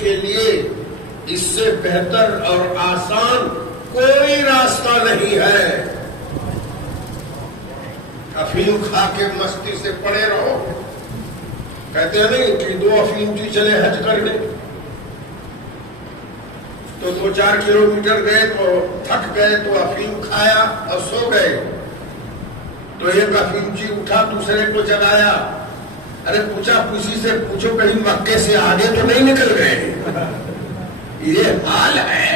کے لیے اس سے بہتر اور آسان کوئی راستہ نہیں ہے۔ افیم کھا کے مستی سے پڑے رہو، کہتے ہیں نہیں کہ 2 افیمچی چلے حج کرنے، تو 2-4 کلومیٹر گئے تو تھک گئے تو افیم کھایا اور سو گئے، تو ایک افیمچی اٹھا دوسرے کو جگایا، ارے پوچھا پوچھی سے پوچھو کہیں مکے سے آگے تو نہیں نکل گئے؟ یہ حال ہے،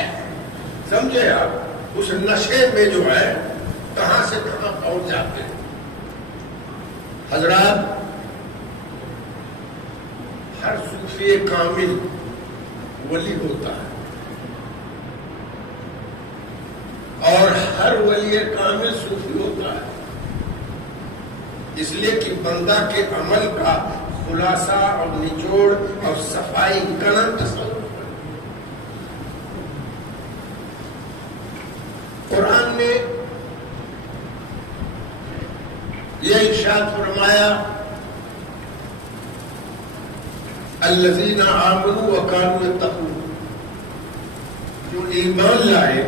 سمجھے آپ؟ اس نشے میں جو ہے کہاں سے کہاں پہنچ جاتے ہیں۔ حضرات، ہر صوفی کامل ولی ہوتا ہے، اور ہر ولی کامل صوفی ہوتا ہے، اس لیے کہ بندہ کے عمل کا خلاصہ اور نچوڑ اور صفائی کرنا تصور ہے۔ قرآن نے یہ ارشاد فرمایا الذین آمنوا وکانوا یتقون، جو ایمان لائے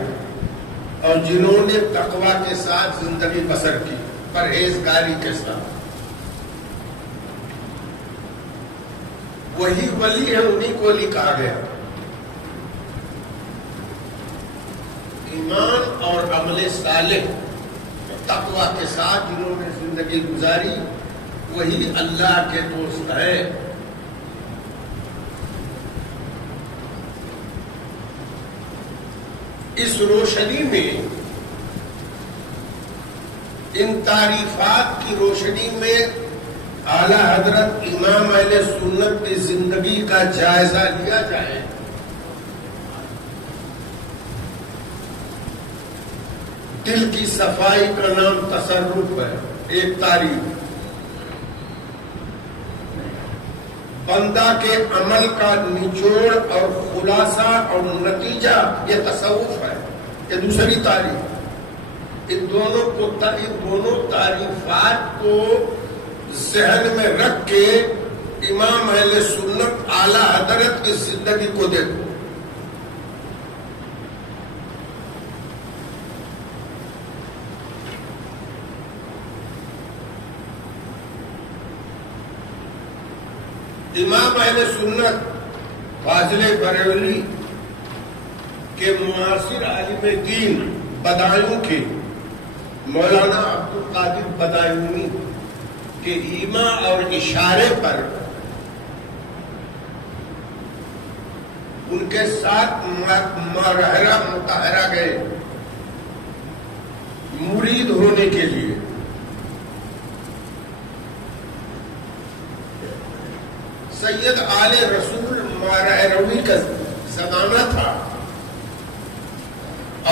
اور جنہوں نے تقوی کے ساتھ زندگی بسر کی، پرہیزگاری کے ساتھ، وہی ولی ہے، انہی کو ولی کہا گیا۔ ایمان اور عمل صالح تقوی کے ساتھ جنہوں نے زندگی گزاری، وہی اللہ کے دوست ہیں۔ اس روشنی میں، ان تعریفات کی روشنی میں اعلی حضرت امام اہل سنت کی زندگی کا جائزہ لیا جائے دل کی صفائی کا نام تصرف ہے، ایک تعریف۔ بندہ کے عمل کا نچوڑ اور خلاصہ اور نتیجہ یہ تصوف ہے، یہ دوسری تعریف۔ ان دونوں تعریفات کو ذہن میں رکھ کے امام اہل سنت اعلی حضرت کی زندگی کو دیکھو۔ امام اہل سنت فاضل بریلوی کے معاصر عالم دین بدایوں کے مولانا عبدالقادر بدایونی کے ایما اور اشارے پر ان کے ساتھ مراحرہ مطہرہ گئے مرید ہونے کے لیے۔ سید آل رسول مراحروی کا زمانہ تھا،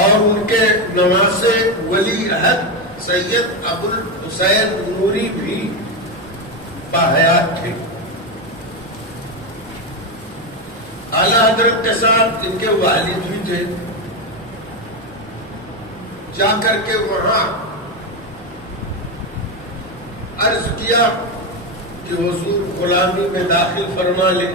اور ان کے نواسے ولی عہد سید ابو الحسین نوری بھی باحیات تھے۔ اعلی حضرت کے ساتھ ان کے والد بھی تھے۔ جا کر کے وہاں عرض کیا کہ حضور غلامی میں داخل فرما لیں۔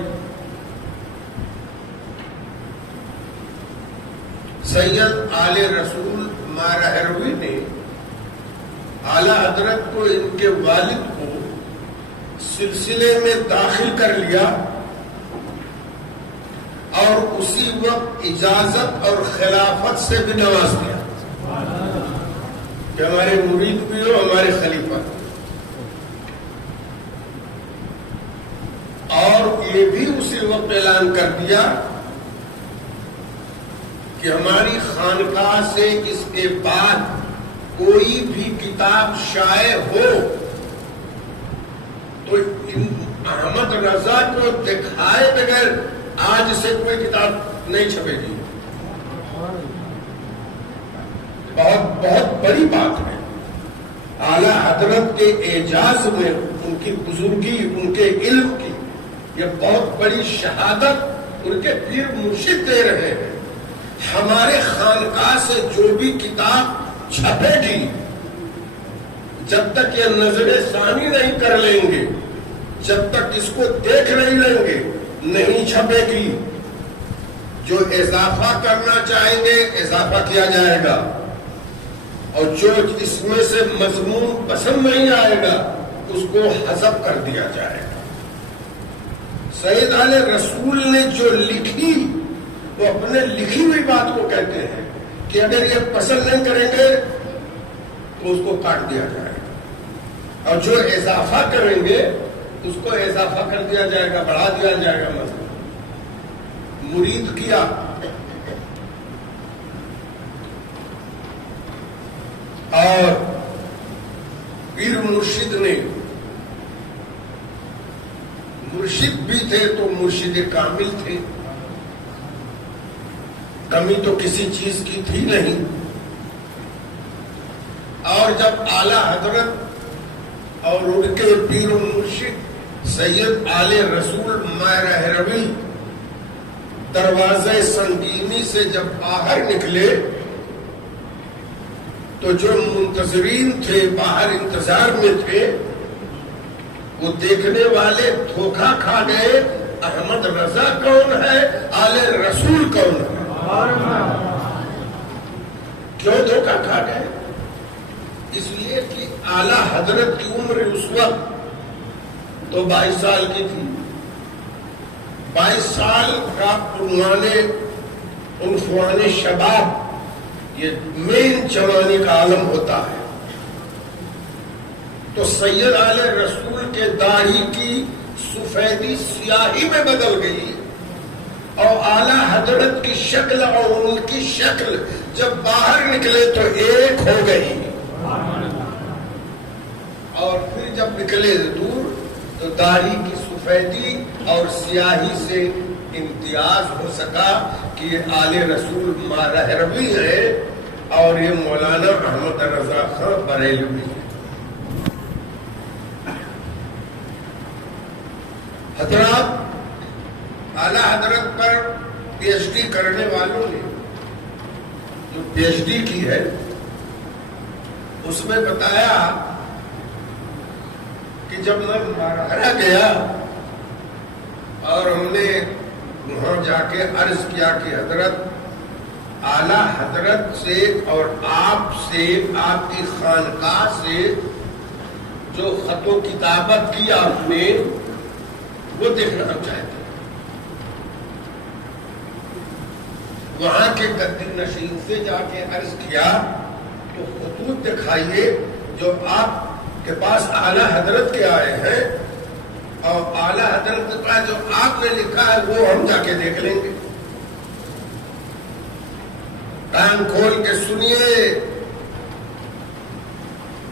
سید آل رسول مراحروی نے اعلی حضرت کو ان کے والد کو سلسلے میں داخل کر لیا، اور اسی وقت اجازت اور خلافت سے بھی نواز دیا کہ ہمارے مرید بھی ہو، ہمارے خلیفہ۔ اور یہ بھی اسی وقت اعلان کر دیا کہ ہماری خانقاہ سے اس کے بعد کوئی بھی کتاب شائع ہو تو احمد رضا کو دکھائے بغیر آج سے کوئی کتاب نہیں چھپے گی۔ بہت بڑی بات ہے۔ اعلی حضرت کے اعجاز میں ان کی بزرگی، ان کے علم کی یہ بہت بڑی شہادت ان کے پیر مرشد دے رہے ہیں۔ ہمارے خانقاہ سے جو بھی کتاب چھپے گی، جب تک یہ نظر ثانی نہیں کر لیں گے، جب تک اس کو دیکھ نہیں لیں گے، نہیں چھپے گی. جو اضافہ کرنا چاہیں گے اضافہ کیا جائے گا، اور جو اس میں سے مضمون پسند نہیں آئے گا اس کو حذف کر دیا جائے گا. سید آل رسول نے جو لکھی وہ اپنے لکھی ہوئی بات کو کہتے ہیں کہ اگر یہ پسند نہیں کریں گے تو اس کو کاٹ دیا جائے گا، اور جو اضافہ کریں گے اس کو اضافہ کر دیا جائے گا، بڑھا دیا جائے گا. مضمون مرید کیا، اور پیر مرشد نے، مرشد بھی تھے تو مرشد کامل تھے، کمی تو کسی چیز کی تھی نہیں. اور جب اعلی حضرت اور ان کے پیر و مرشد سید آل رسول مہروی دروازے سنگینی سے جب باہر نکلے تو جو منتظرین تھے باہر انتظار میں تھے وہ دیکھنے والے دھوکہ کھا گئے. احمد رضا کون ہے، آل رسول کون ہے؟ کیوں دھوکہ کھا گئے؟ اس لیے کہ اعلی حضرت کی عمر اس وقت تو 22 سال کی تھی. 22 سال کا عنفوان شباب، یہ مین جوانی کا عالم ہوتا ہے. تو سید آل رسول کے داڑھی کی سفیدی سیاہی میں بدل گئی، اور اعلی حضرت کی شکل اور ان کی شکل جب باہر نکلے تو ایک ہو گئی، اور پھر جب نکلے دور تو داڑھی کی سفیدی اور سیاہی سے امتیاز ہو سکا کہ یہ آل رسول مہروی ہے اور یہ مولانا احمد رضا خان بریلوی ہے. حضرات، اعلی حضرت پر پی ایچ ڈی کرنے والوں نے جو پی ایچ ڈی کی ہے اس میں بتایا کہ جب میں مراحرہ گیا اور ہم نے وہاں جا کے عرض کیا کہ حضرت اعلی حضرت سے اور آپ سے، آپ کی خانقاہ سے جو خط و کتابت کی آپ نے وہ دیکھنا ہم چاہتے ہیں. وہاں کے گدی نشین سے جا کے عرض کیا تو خطوط دکھائیے جو آپ کے پاس اعلی حضرت کے آئے ہیں، اور اعلی حضرت کا جو آپ نے لکھا ہے وہ ہم جا کے دیکھ لیں گے. کان کھول کے سنیے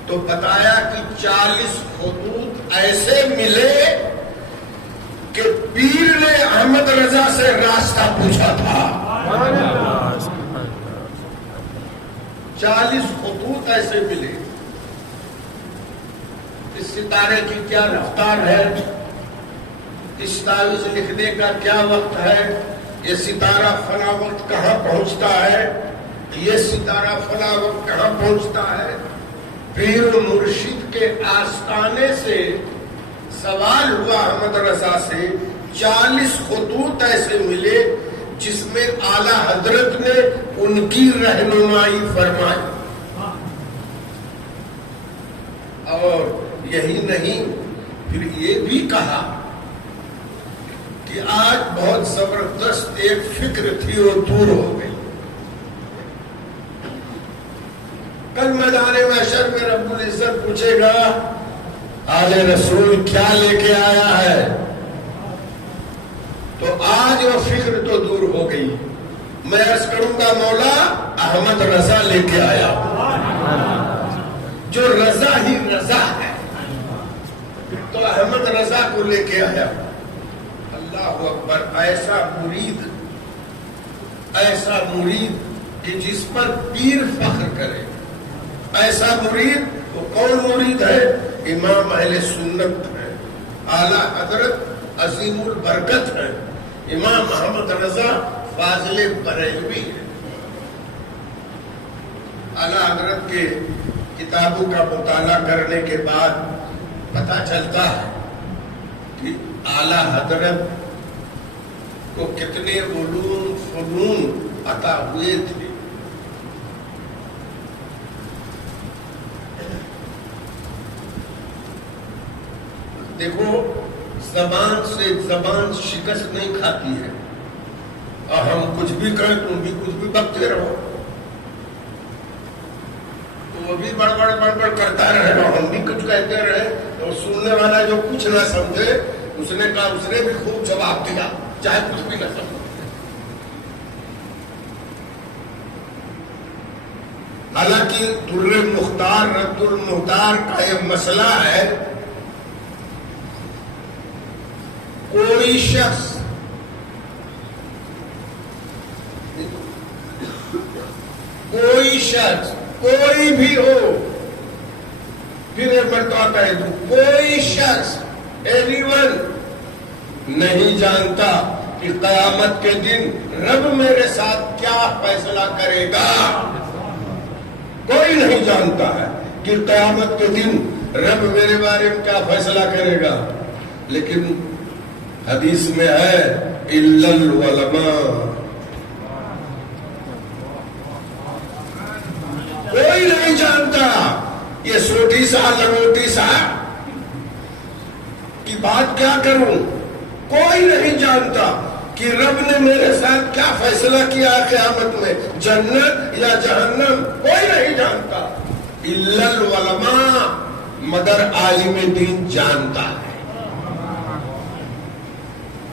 تو بتایا کہ 40 خطوط ایسے ملے کہ پیر نے احمد رضا سے راستہ پوچھا تھا. 40 خطوط ایسے ملے. اس ستارے کی کیا رفتار ہے، اس تعویذ لکھنے کا کیا وقت ہے، یہ ستارہ فلاں وقت کہاں پہنچتا ہے، یہ ستارہ فلاں وقت کہاں پہنچتا ہے. پیر و مرشد کے آستانے سے سوال ہوا احمد رضا سے. 40 خطوط ایسے ملے جس میں اعلی حضرت نے ان کی رہنمائی فرمائی. اور یہی نہیں، پھر یہ بھی کہا کہ آج بہت زبردست ایک فکر تھی وہ دور ہو گئی. کل میدان محشر میں رب العزت پوچھے گا آل رسول کیا لے کے آیا ہے، تو آج وہ فکر تو دور ہو گئی. میں عرض کروں گا مولا احمد رضا لے کے آیا، جو رضا ہی رضا ہے، تو احمد رضا کو لے کے آیا. اللہ اکبر. ایسا مرید کہ جس پر پیر فخر کرے، ایسا مرید. وہ کون مرید ہے؟ امام اہل سنت ہے، اعلی حضرت عظیم البرکت ہے، امام احمد رضا فاضل بریلوی ہے. اعلی حضرت کے کتابوں کا مطالعہ کرنے کے بعد پتہ چلتا ہے کہ اعلی حضرت کو کتنے علوم فنون عطا ہوئے تھے. دیکھو زبان سے زبان شکست نہیں کھاتی ہے، اور ہم کچھ بھی کریں تم بھی کچھ بھی بکتے رہو، تو وہ بھی بڑبڑ کرتا رہے اور ہم بھی کچھ کہتے رہے، اور سننے والا جو کچھ نہ سمجھے اس نے کہا، اس نے بھی خوب جواب دیا چاہے کچھ بھی نہ سمجھے. حالانکہ در مختار رد المختار کا یہ مسئلہ ہے، کوئی شخص کوئی بھی ہو، پھر ایک مرتبہ کہہ دوں، کوئی شخص ایوری ون نہیں جانتا کہ قیامت کے دن رب میرے ساتھ کیا فیصلہ کرے گا. کوئی نہیں جانتا ہے کہ قیامت کے دن رب میرے بارے میں کیا فیصلہ کرے گا. لیکن حدیث میں ہے الا العلماء، کوئی نہیں جانتا. یہ سوٹی سا لنگوٹی سا کی بات کیا کروں، کوئی نہیں جانتا کہ رب نے میرے ساتھ کیا فیصلہ کیا قیامت میں، جنت یا جہنم، کوئی نہیں جانتا. الا العلماء، مگر عالم دین جانتا ہے.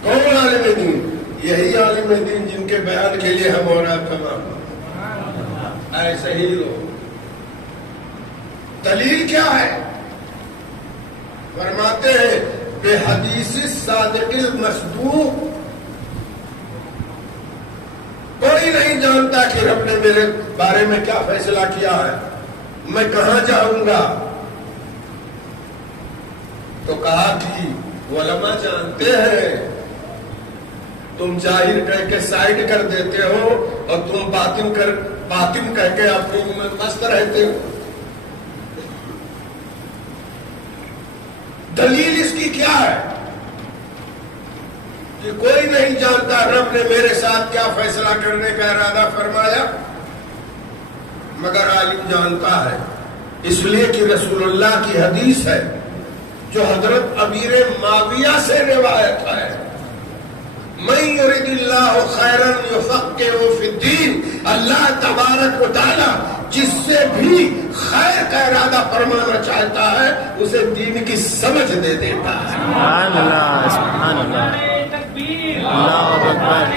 کون عالم دین؟ یہی عالم دین جن کے بیان کے لیے ہم اور آپ تمام ایسے ہی لوگ. دلیل کیا ہے؟ فرماتے ہیں بے حدیث صادق المصدوق، کوئی نہیں جانتا کہ رب نے میرے بارے میں کیا فیصلہ کیا ہے، میں کہاں جاؤں گا. تو کہا کہ علماء جانتے ہیں، تم ظاہر کہہ کے سائڈ کر دیتے ہو اور تم باطن کہہ کے اپنی مست رہتے ہو. دلیل اس کی کیا ہے کہ کوئی نہیں جانتا رب نے میرے ساتھ کیا فیصلہ کرنے کا ارادہ فرمایا، مگر عالم جانتا ہے. اس لیے کہ رسول اللہ کی حدیث ہے جو حضرت امیر معاویہ سے روایت ہے، من یرد اللہ خیرا یفقہہ فی الدین، اللہ تبارک و تعالی جس سے بھی خیر کا ارادہ فرمانا چاہتا ہے اسے دین کی سمجھ دے دیتا ہے. سبحان اللہ، سبحان اللہ، اللہ اکبر،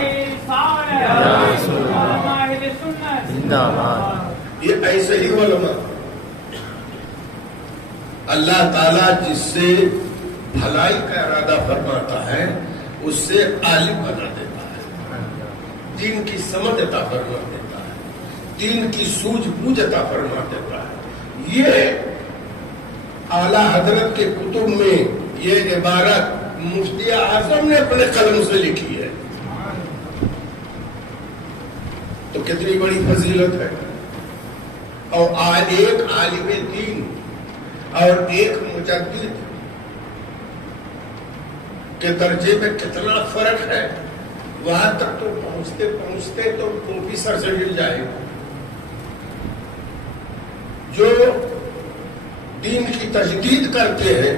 یا رسول اللہ، زندہ باد. یہ ایسے ہی علماء اللہ تعالیٰ جس سے بھلائی کا ارادہ فرماتا ہے اس سے عالم بنا دیتا ہے، دین کی سمجھ عطا فرما دیتا ہے، دین کی سوجھ بوجھ عطا فرما دیتا ہے. یہ اعلیٰ حضرت کے کتب میں یہ عبارت مفتی اعظم نے اپنے قلم سے لکھی ہے، تو کتنی بڑی فضیلت ہے. اور ایک عالم دین اور ایک مجدد کے درجے میں کتنا فرق ہے. وہاں تک تو پہنچتے پہنچتے تو ٹوپی سر سے گر جائے. جو دین کی تجدید کرتے ہیں،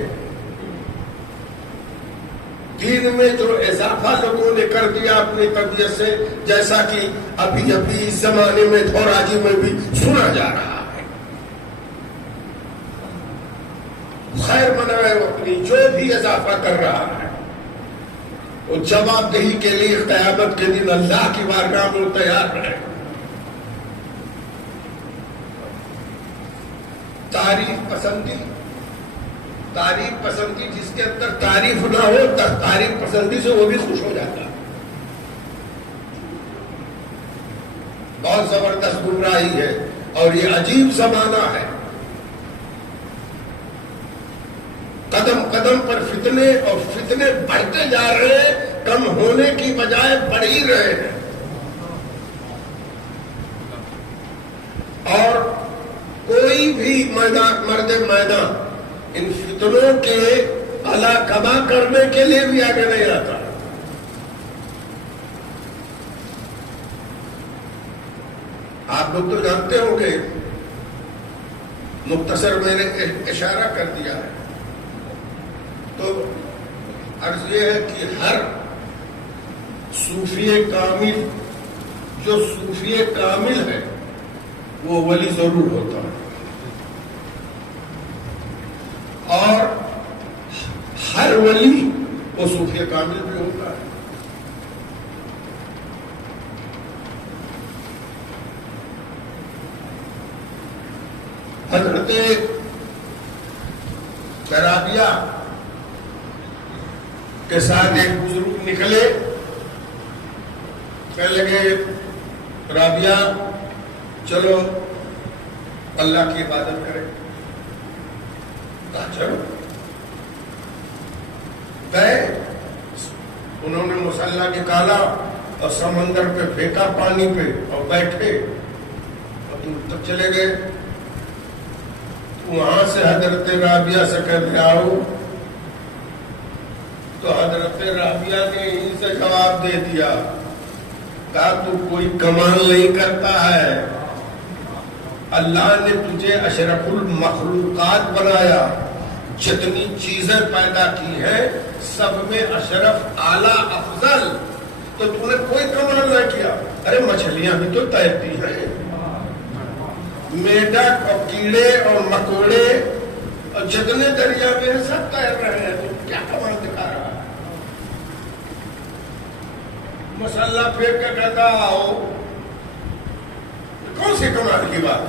دین میں جو اضافہ لوگوں نے کر دیا اپنی طبیعت سے، جیسا کہ ابھی اس زمانے میں دھوراجی میں بھی سنا جا رہا ہے. خیر منائے اپنی جو بھی اضافہ کر رہا ہے وہ جواب دہی کے لیے قیامت کے دن اللہ کی بارگاہ میں تیار رہے. تعریف پسندی جس کے اندر تعریف نہ ہو، تعریف پسندی سے وہ بھی خوش ہو جاتا. بہت زبردست گمراہی ہے اور یہ عجیب زمانہ ہے. قدم قدم پر فتنے اور فتنے بڑھتے جا رہے ہیں، کم ہونے کی بجائے بڑھ ہی رہے ہیں. اور کوئی بھی مرد میدان ان فتنوں کے علا کما کرنے کے لیے بھی آگے نہیں آتا. آپ لوگ تو جانتے ہوں گے، مختصر میں نے اشارہ کر دیا ہے. تو عرض یہ ہے کہ ہر صوفی کامل، جو صوفی کامل ہے وہ ولی ضرور ہوتا ہے، اور ہر ولی وہ صوفی کامل بھی ہوتا ہے. حضرت رابعہ کے ساتھ ایک بزرگ نکلے، کہنے لگے رابعہ چلو اللہ کی عبادت کریں. کہا چلو. گئے، انہوں نے مصلی نکالا اور سمندر پہ پھینکا، پانی پہ، اور بیٹھے اور دور تک چلے گئے. وہاں سے حضرت رابعہ سے کہتے آؤ، تو حضرت رابعہ نے یہیں سے جواب دے دیا، کہا تو کوئی کمال نہیں کرتا ہے، اللہ نے تجھے اشرف المخلوقات بنایا، جتنی چیزیں پیدا کی ہیں سب میں اشرف اعلیٰ افضل، تو تم نے کوئی کمال نہ کیا. ارے مچھلیاں بھی تو تیرتی ہیں، میڈک اور کیڑے اور مکوڑے اور جتنے دریا میں سب تیر رہے ہیں، تو کیا کمال دکھا رہا ہے؟ مسلح پھیر کے کہتا آؤ، کون سی کمال کی بات؟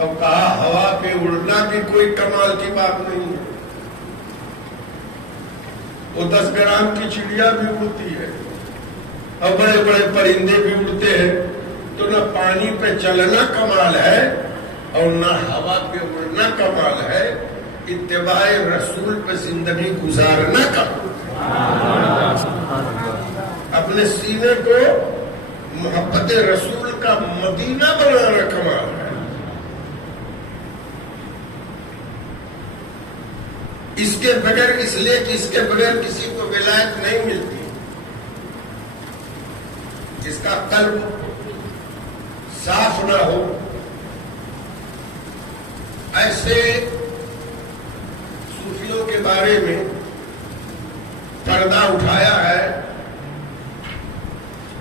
اب کہا ہوا پہ اڑنا بھی کوئی کمال کی بات نہیں ہے، وہ 10 گرام کی چڑیا بھی اڑتی ہے اور بڑے بڑے پرندے بھی اڑتے ہیں. تو نہ پانی پہ چلنا کمال ہے اور نہ ہوا پہ اڑنا کمال ہے، اتباع رسول پہ زندگی گزارنا کمال ہے. اپنے سینے کو محبت رسول کا مدینہ بنانا کمال ہے. اس کے بغیر، اس لیے کہ اس کے بغیر کسی کو ولایت نہیں ملتی. جس کا قلب صاف نہ ہو، ایسے صوفیوں کے بارے میں پردہ اٹھایا ہے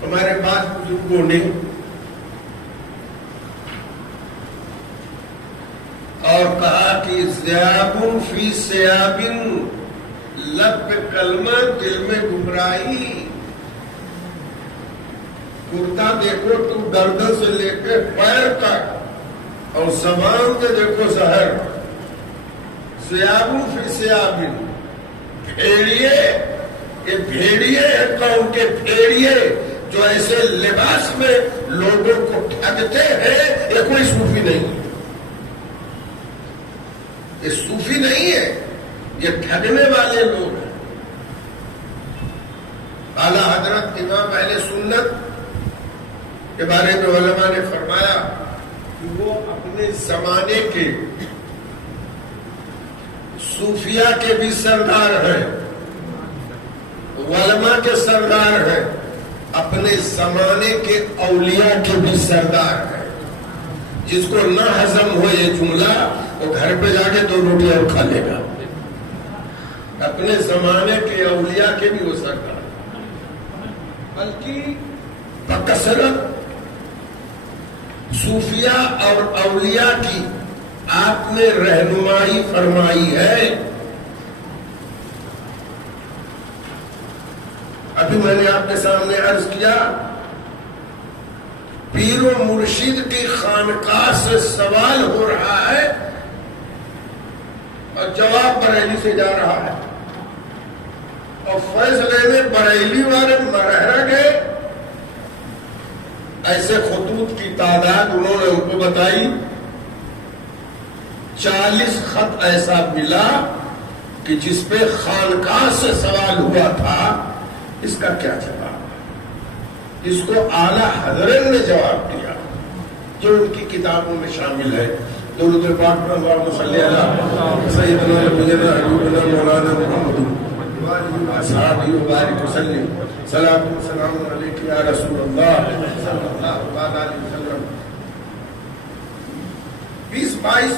ہمارے بعض بزرگوں نے، اور کہا کہ ذیاب فی سیاب، لب پہ کلمہ دل میں گمراہی. کرتا دیکھو تو گردن سے لے کے پیر تک، اور زبان سے دیکھو زہر. سیاب فی سیاب، بھیڑیے، یہ بھیڑیے ہیں قوم کے بھیڑیے جو ایسے لباس میں لوگوں کو ٹھگتے ہیں. یہ کوئی صوفی نہیں، یہ صوفی نہیں ہے، یہ ٹھگنے والے لوگ ہیں. اعلیٰ حضرت امام اہل سنت کے بارے میں علماء نے فرمایا کہ وہ اپنے زمانے کے صوفیہ کے بھی سردار ہیں، علماء کے سردار ہیں، اپنے زمانے کے اولیاء کے بھی سردار ہیں. جس کو نہ ہضم ہو یہ جملہ، وہ گھر پہ جا کے 2 روٹیاں اور کھا لے گا. اپنے زمانے کے اولیاء کے بھی وہ سردار، بلکہ بکثرت صوفیہ اور اولیاء کی آپ نے رہنمائی فرمائی ہے. ابھی میں نے آپ کے سامنے عرض کیا، پیر و مرشد کی خانقاہ سے سوال ہو رہا ہے اور جواب بریلی سے جا رہا ہے، اور فیصلے میں بریلی والے رہ گئے. ایسے خطوط کی تعداد انہوں نے ان کو بتائی، 40 خط ایسا ملا کہ جس پہ خانقاہ سے سوال ہوا تھا، اس کا کیا جواب؟ اس کو اعلیٰ حضرت نے جواب دیا جو ان کی کتابوں میں شامل ہے. درود پاک پر اللہم صلی علی سیدنا نبینا حبیبنا مولانا محمد وآلہ اصحابہ وبارک وسلم. صلاۃ و سلام علیک یا رسول اللہ صلی اللہ علیہ وسلم. 20-22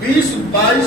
20-22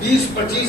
20-25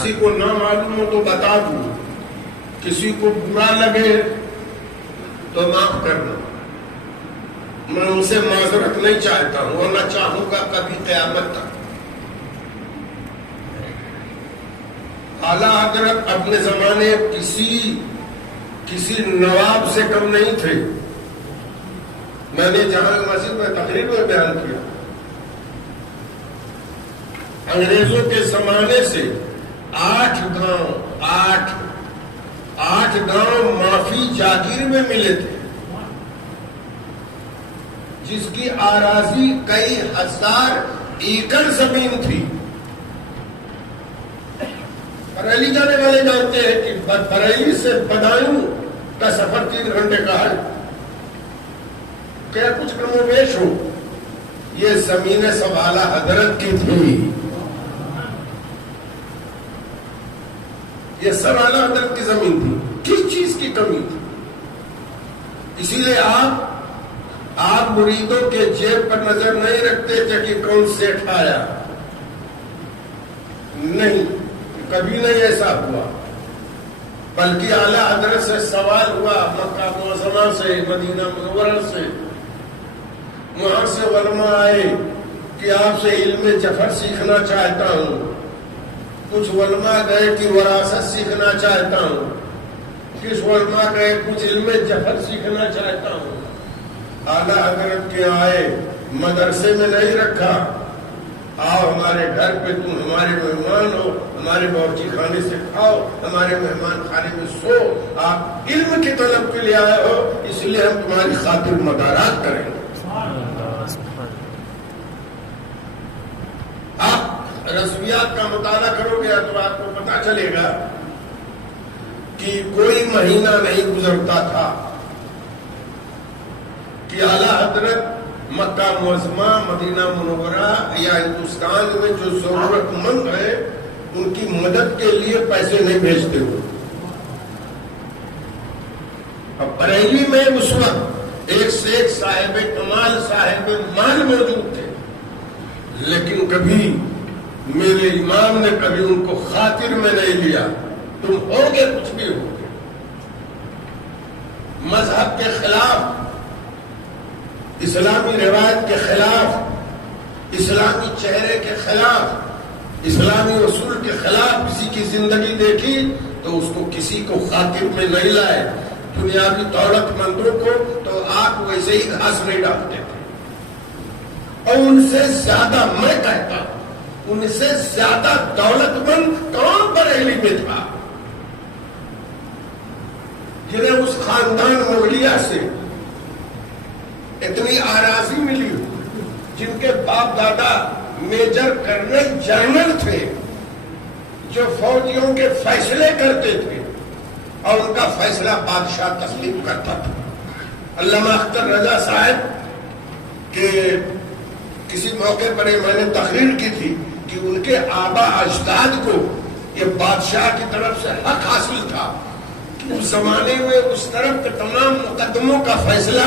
کسی کو نہ معلوم ہو تو بتا دوں، کسی کو برا لگے تو معاف کرنا، میں ان سے معذرت نہیں چاہتا ہوں اور نہ چاہوں گا کبھی قیامت تک۔ اعلیٰ حضرت اپنے زمانے کسی نواب سے کم نہیں تھے۔ میں نے جامع مسجد میں تقریر میں بیان کیا، انگریزوں کے زمانے سے 8 گاؤں معافی جاگیر میں ملے تھے، جس کی آراضی کئی ہزار ایکڑ زمین تھی۔ بریلی جانے والے جانتے ہیں کہ بریلی سے بدایوں کا سفر 3 گھنٹے کا ہے، کیا کچھ کم و بیش ہو، یہ زمینیں سب اعلیٰ حضرت کی تھی، یہ سب اعلیٰ حضرت کی زمین تھی، کس چیز کی کمی تھی؟ اسی لیے آپ مریدوں کے جیب پر نظر نہیں رکھتے تھے کہ کون سیٹھ آیا، نہیں، کبھی نہیں ایسا ہوا، بلکہ اعلیٰ حضرت سے سوال ہوا، مکہ معظمہ سے، مدینہ منورہ سے، وہاں سے علماء آئے کہ آپ سے علم جفر سیکھنا چاہتا ہوں، کچھ علماء گئے کہ وراثت سیکھنا چاہتا ہوں، کچھ علماء گئے کچھ علم جفر سیکھنا چاہتا ہوں۔ اعلیٰ حضرت کے آئے، مدرسے میں نہیں رکھا، آؤ ہمارے گھر پہ، تم ہمارے مہمان ہو، ہمارے باورچی خانے سے کھاؤ، ہمارے مہمان خانے میں سو، آپ علم کی طلب کے لیے آئے ہو، اس لیے ہم تمہاری خاطر مدارات کریں گے۔ آپ رسمیات کا مطالعہ کرو گے تو آپ کو پتا چلے گا کہ کوئی مہینہ نہیں گزرتا تھا کہ اعلیٰ حضرت مکہ معظمہ، مدینہ منورہ یا ہندوستان میں جو ضرورت مند ہے ان کی مدد کے لیے پیسے نہیں بھیجتے ہوئے۔ اب بریلی میں اس وقت ایک سے ایک صاحب کمال، صاحب مال موجود تھے، لیکن کبھی میرے امام نے کبھی ان کو خاطر میں نہیں لیا، تم ہوگے کچھ بھی ہوگے، مذہب کے خلاف، اسلامی روایت کے خلاف، اسلامی چہرے کے خلاف، اسلامی اصول کے خلاف کسی کی زندگی دیکھی تو اس کو کسی کو خاطر میں نہیں لائے۔ دنیاوی دولت مندوں کو تو آپ ویسے ہی گھاس نہیں ڈالتے تھے، اور ان سے زیادہ، میں کہتا ہوں ان سے زیادہ دولت مند کون بریلی میں تھا، جنہیں اس خاندان مغلیہ سے اتنی آراضی ملی، جن کے باپ دادا میجر کرنل جنرل تھے، جو فوجیوں کے فیصلے کرتے تھے اور ان کا فیصلہ بادشاہ تسلیم کرتا تھا۔ علامہ اختر رضا صاحب کے کسی موقع پر میں نے تقریر کی تھی کہ ان کے آبا اجداد کو یہ بادشاہ کی طرف سے حق حاصل تھا کہ اس زمانے میں اس طرف کے تمام مقدموں کا فیصلہ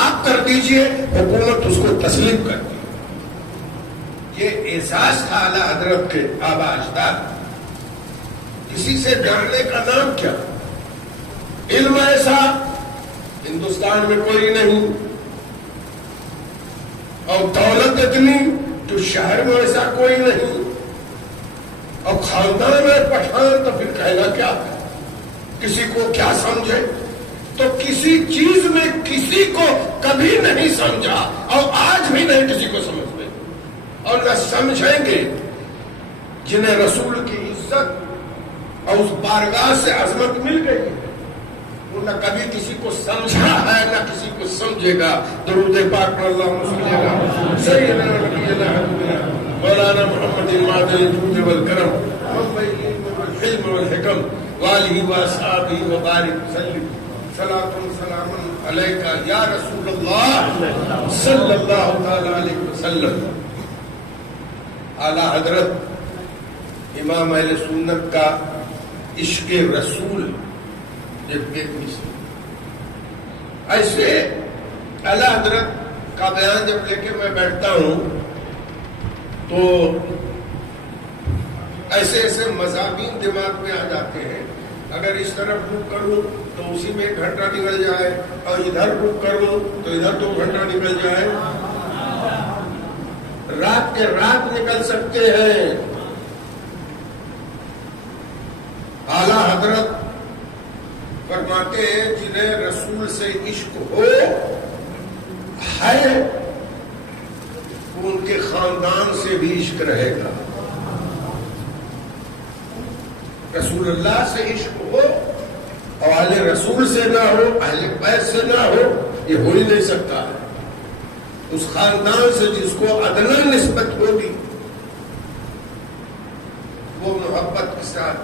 آپ کر دیجئے، حکومت اس کو تسلیم کر دی۔ یہ احساس تھا اعلیٰ حضرت کے آبا اجداد۔ کسی سے ڈرنے کا نام کیا؟ علم ایسا ہندوستان میں کوئی نہیں، اور دولت اتنی تو شہر میں ایسا کوئی نہیں، اور خاندان میں پٹھان تو پھر کہنا کیا ہے، کسی کو کیا سمجھے؟ تو کسی چیز میں کسی کو کبھی نہیں سمجھا، اور آج بھی نہیں کسی کو سمجھتے، اور نہ سمجھیں گے۔ جنہیں رسول کی عزت اور اس بارگاہ سے عظمت مل گئی ہے، وہ نہ کبھی کسی کو سمجھا ہے نہ کسی کو سمجھے گا۔ درود پاک پر اللہم صلی علی سیدنا نبینا مولانا محمد معدن الجود والکرم والحلم والحکم وآلہ وآصحابہ وبارک وسلم۔ صلاۃ و سلام علیکہ یا رسول اللہ صلی اللہ تعالی علیہ وسلم۔ اعلیٰ حضرت امام اہل سنت کا عشق رسول ایسے اعلیٰ حضرت کا بیان جب لے کے میں بیٹھتا ہوں تو ایسے ایسے مضامین دماغ میں آ جاتے ہیں. اگر اس طرف رک کروں تو اسی میں 1 گھنٹہ نکل جائے, اور ادھر رک کروں تو ادھر 2 گھنٹہ نکل جائے. رات کے رات نکل سکتے ہیں. اعلیٰ حضرت فرماتے ہیں جنہیں رسول سے عشق ہو ہے ان کے خاندان سے بھی عشق رہے گا. رسول اللہ سے عشق ہو اور اہل رسول سے نہ ہو, اہل بیت سے نہ ہو, یہ ہو ہی نہیں سکتا. اس خاندان سے جس کو ادنا نسبت ہوگی وہ محبت کے ساتھ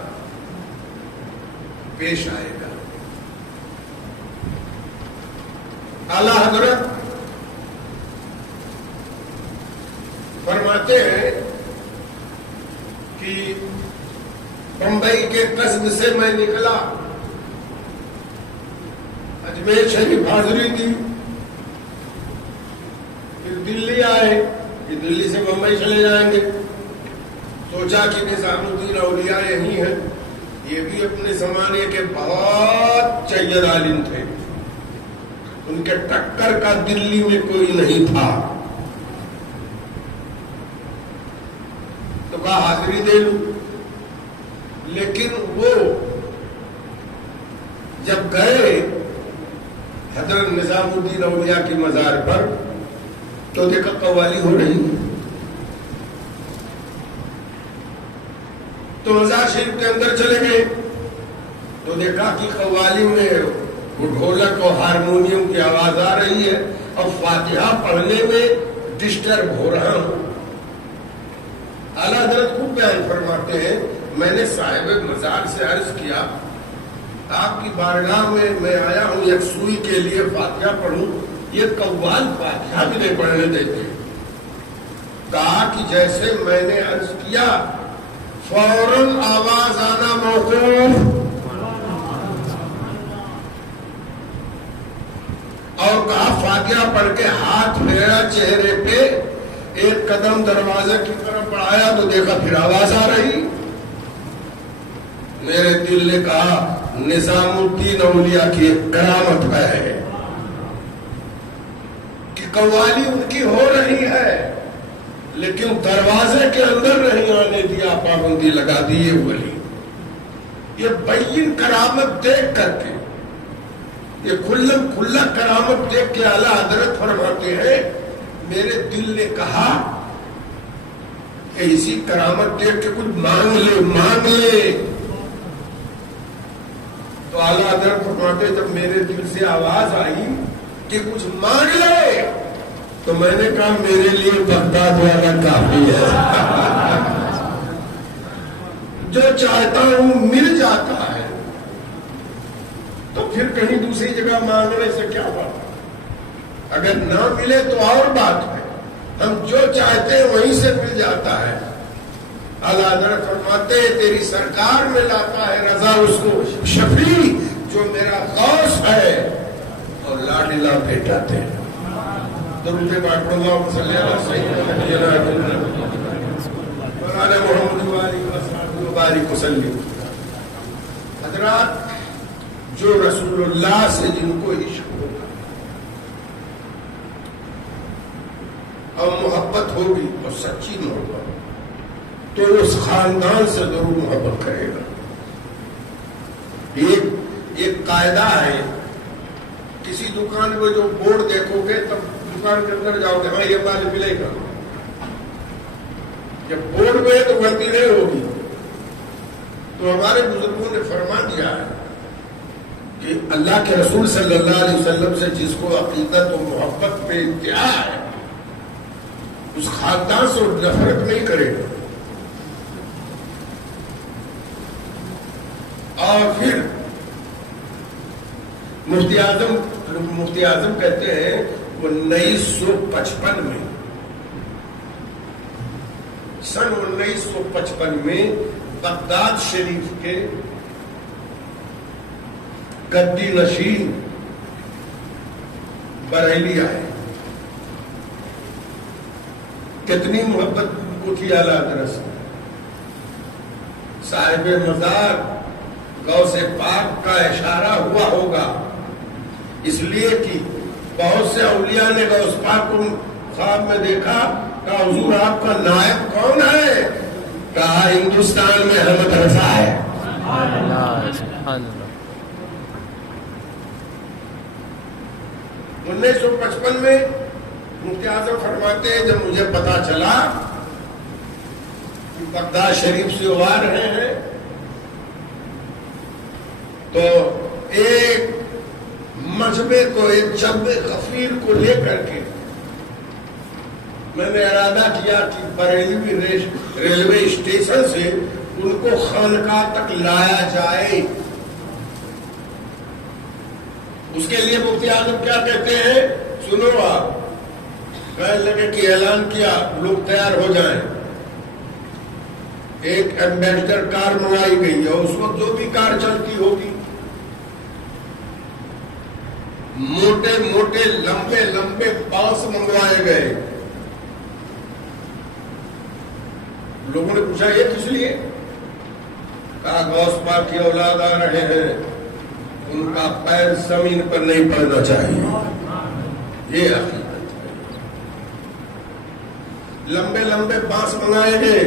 پیش آئے گا. اعلیٰ حضرت فرماتے ہیں کہ بمبئی کے قصب سے میں نکلا, اجمیر شریف حاضری دی, پھر دلی آئے کہ دلی سے بمبئی چلے جائیں گے. سوچا کہ نظام الدین اولیاء یہی ہیں, یہ بھی اپنے زمانے کے بہت سید عالم تھے, ان کے ٹکر کا دلی میں کوئی نہیں تھا. تو کہا حاضری دے لوں. لیکن وہ جب گئے حضرت نظام الدین اولیاء کی مزار پر تو دیکھا قوالی ہو رہی. تو مزار شریف کے اندر چلے گئے تو دیکھا کہ قوالی میں وہ ڈھولک اور ہارمونیم کی آواز آ رہی ہے اور فاتحہ پڑھنے میں ڈسٹرب ہو رہا ہوں. اعلیٰ حضرت خوب بیان فرماتے ہیں میں نے صاحب مزار سے عرض کیا آپ کی بارگاہ میں آیا ہوں یکسوئی کے لیے فاتحہ پڑھوں, یہ قوال فاتحہ بھی نہیں پڑھنے دیتے. کہا کہ جیسے میں نے عرض کیا فوراً آواز آنا موقوف, اور کہا فاتحہ پڑھ کے ہاتھ پھیرا چہرے پہ, 1 قدم دروازے کی طرف بڑھایا تو دیکھا پھر آواز آ رہی. میرے دل نے کہا نظام الدین اولیاء کی ایک کرامت ہے کہ قوالی ان کی ہو رہی ہے لیکن دروازے کے اندر نہیں آنے دیا, پابندی لگا دی. یہ ولی یہ بین کرامت دیکھ کر کے, یہ کھلا کرامت دیکھ کے اعلیٰ حضرت فرماتے ہیں میرے دل نے کہا کہ اسی کرامت دیکھ کے کچھ مانگ لے. تو اعلیٰ حضرت فرماتے جب میرے دل سے آواز آئی کہ کچھ مانگ لے تو میں نے کہا میرے لیے بغداد والا کافی ہے. جو چاہتا ہوں مل جاتا ہے تو پھر کہیں دوسری جگہ مانگنے سے کیا بات. اگر نہ ملے تو اور بات ہے, ہم جو چاہتے ہیں وہیں سے مل جاتا ہے. اعلیٰ حضرت فرماتے ہیں تیری سرکار میں لاتا ہے رضا اس کو شفیع جو میرا غوث ہے اور لاڈلا بیٹا تھے. درود پاک اللہم صلی اللہ علیہ محمد وبارک وسلم. حضرات جو رسول اللہ سے جن کو عشق ہوگا اور محبت ہوگی اور سچی محبت تو اس خاندان سے ضرور محبت کرے گا. ایک قاعدہ ہے, کسی دکان میں جو بورڈ دیکھو گے تب دکان کے اندر جاؤ گے ہاں یہ مال ملے گا, جب بورڈ میں تو غلطی نہیں ہوگی. تو ہمارے بزرگوں نے فرما دیا ہے کہ اللہ کے رسول صلی اللہ علیہ وسلم سے جس کو عقیدت و محبت پہ انتہا ہے اس خاندان سے نفرت نہیں کرے گا. اور پھر مفتی اعظم کہتے ہیں 1955 میں سن 1955 میں بغداد شریف کے گدی نشین بریلی آئے. کتنی محبت کو تھی اعلیٰ حضرت سے. صاحب مزار غوث پاک کا اشارہ ہوا ہوگا، اس لیے کہ بہت سے اولیاء نے غوث پاک کو خواب میں دیکھا، کہا حضور آپ کا نائب کون ہے؟ کہا ہندوستان میں احمد رضا ہے۔ اللہ سبحان اللہ۔ 1955 میں مفتی اعظم فرماتے ہیں جب مجھے پتا چلا کہ بغداد شریف سے آ رہے ہیں تو ایک مجمع کو، ایک جب غفیر کو لے کر کے میں نے ارادہ کیا کہ بریلی ریلوے اسٹیشن سے ان کو خانقاہ تک لایا جائے۔ اس کے لیے مفتی اعظم کیا کہتے ہیں سنو آپ، کہنے لگے کہ اعلان کیا لوگ تیار ہو جائیں۔ ایک ایمبیسڈر کار منگائی گئی ہے، اس وقت جو بھی کار چلتی ہوگی، موٹے موٹے لمبے لمبے پاس منگوائے گئے۔ لوگوں نے پوچھا یہ کس لیے؟ کہا غوث پاک کی اولاد آ رہے ہیں، ان کا پیر زمین پر نہیں پڑنا چاہیے، یہ حقیقت ہے۔ لمبے لمبے بانس منگائے گئے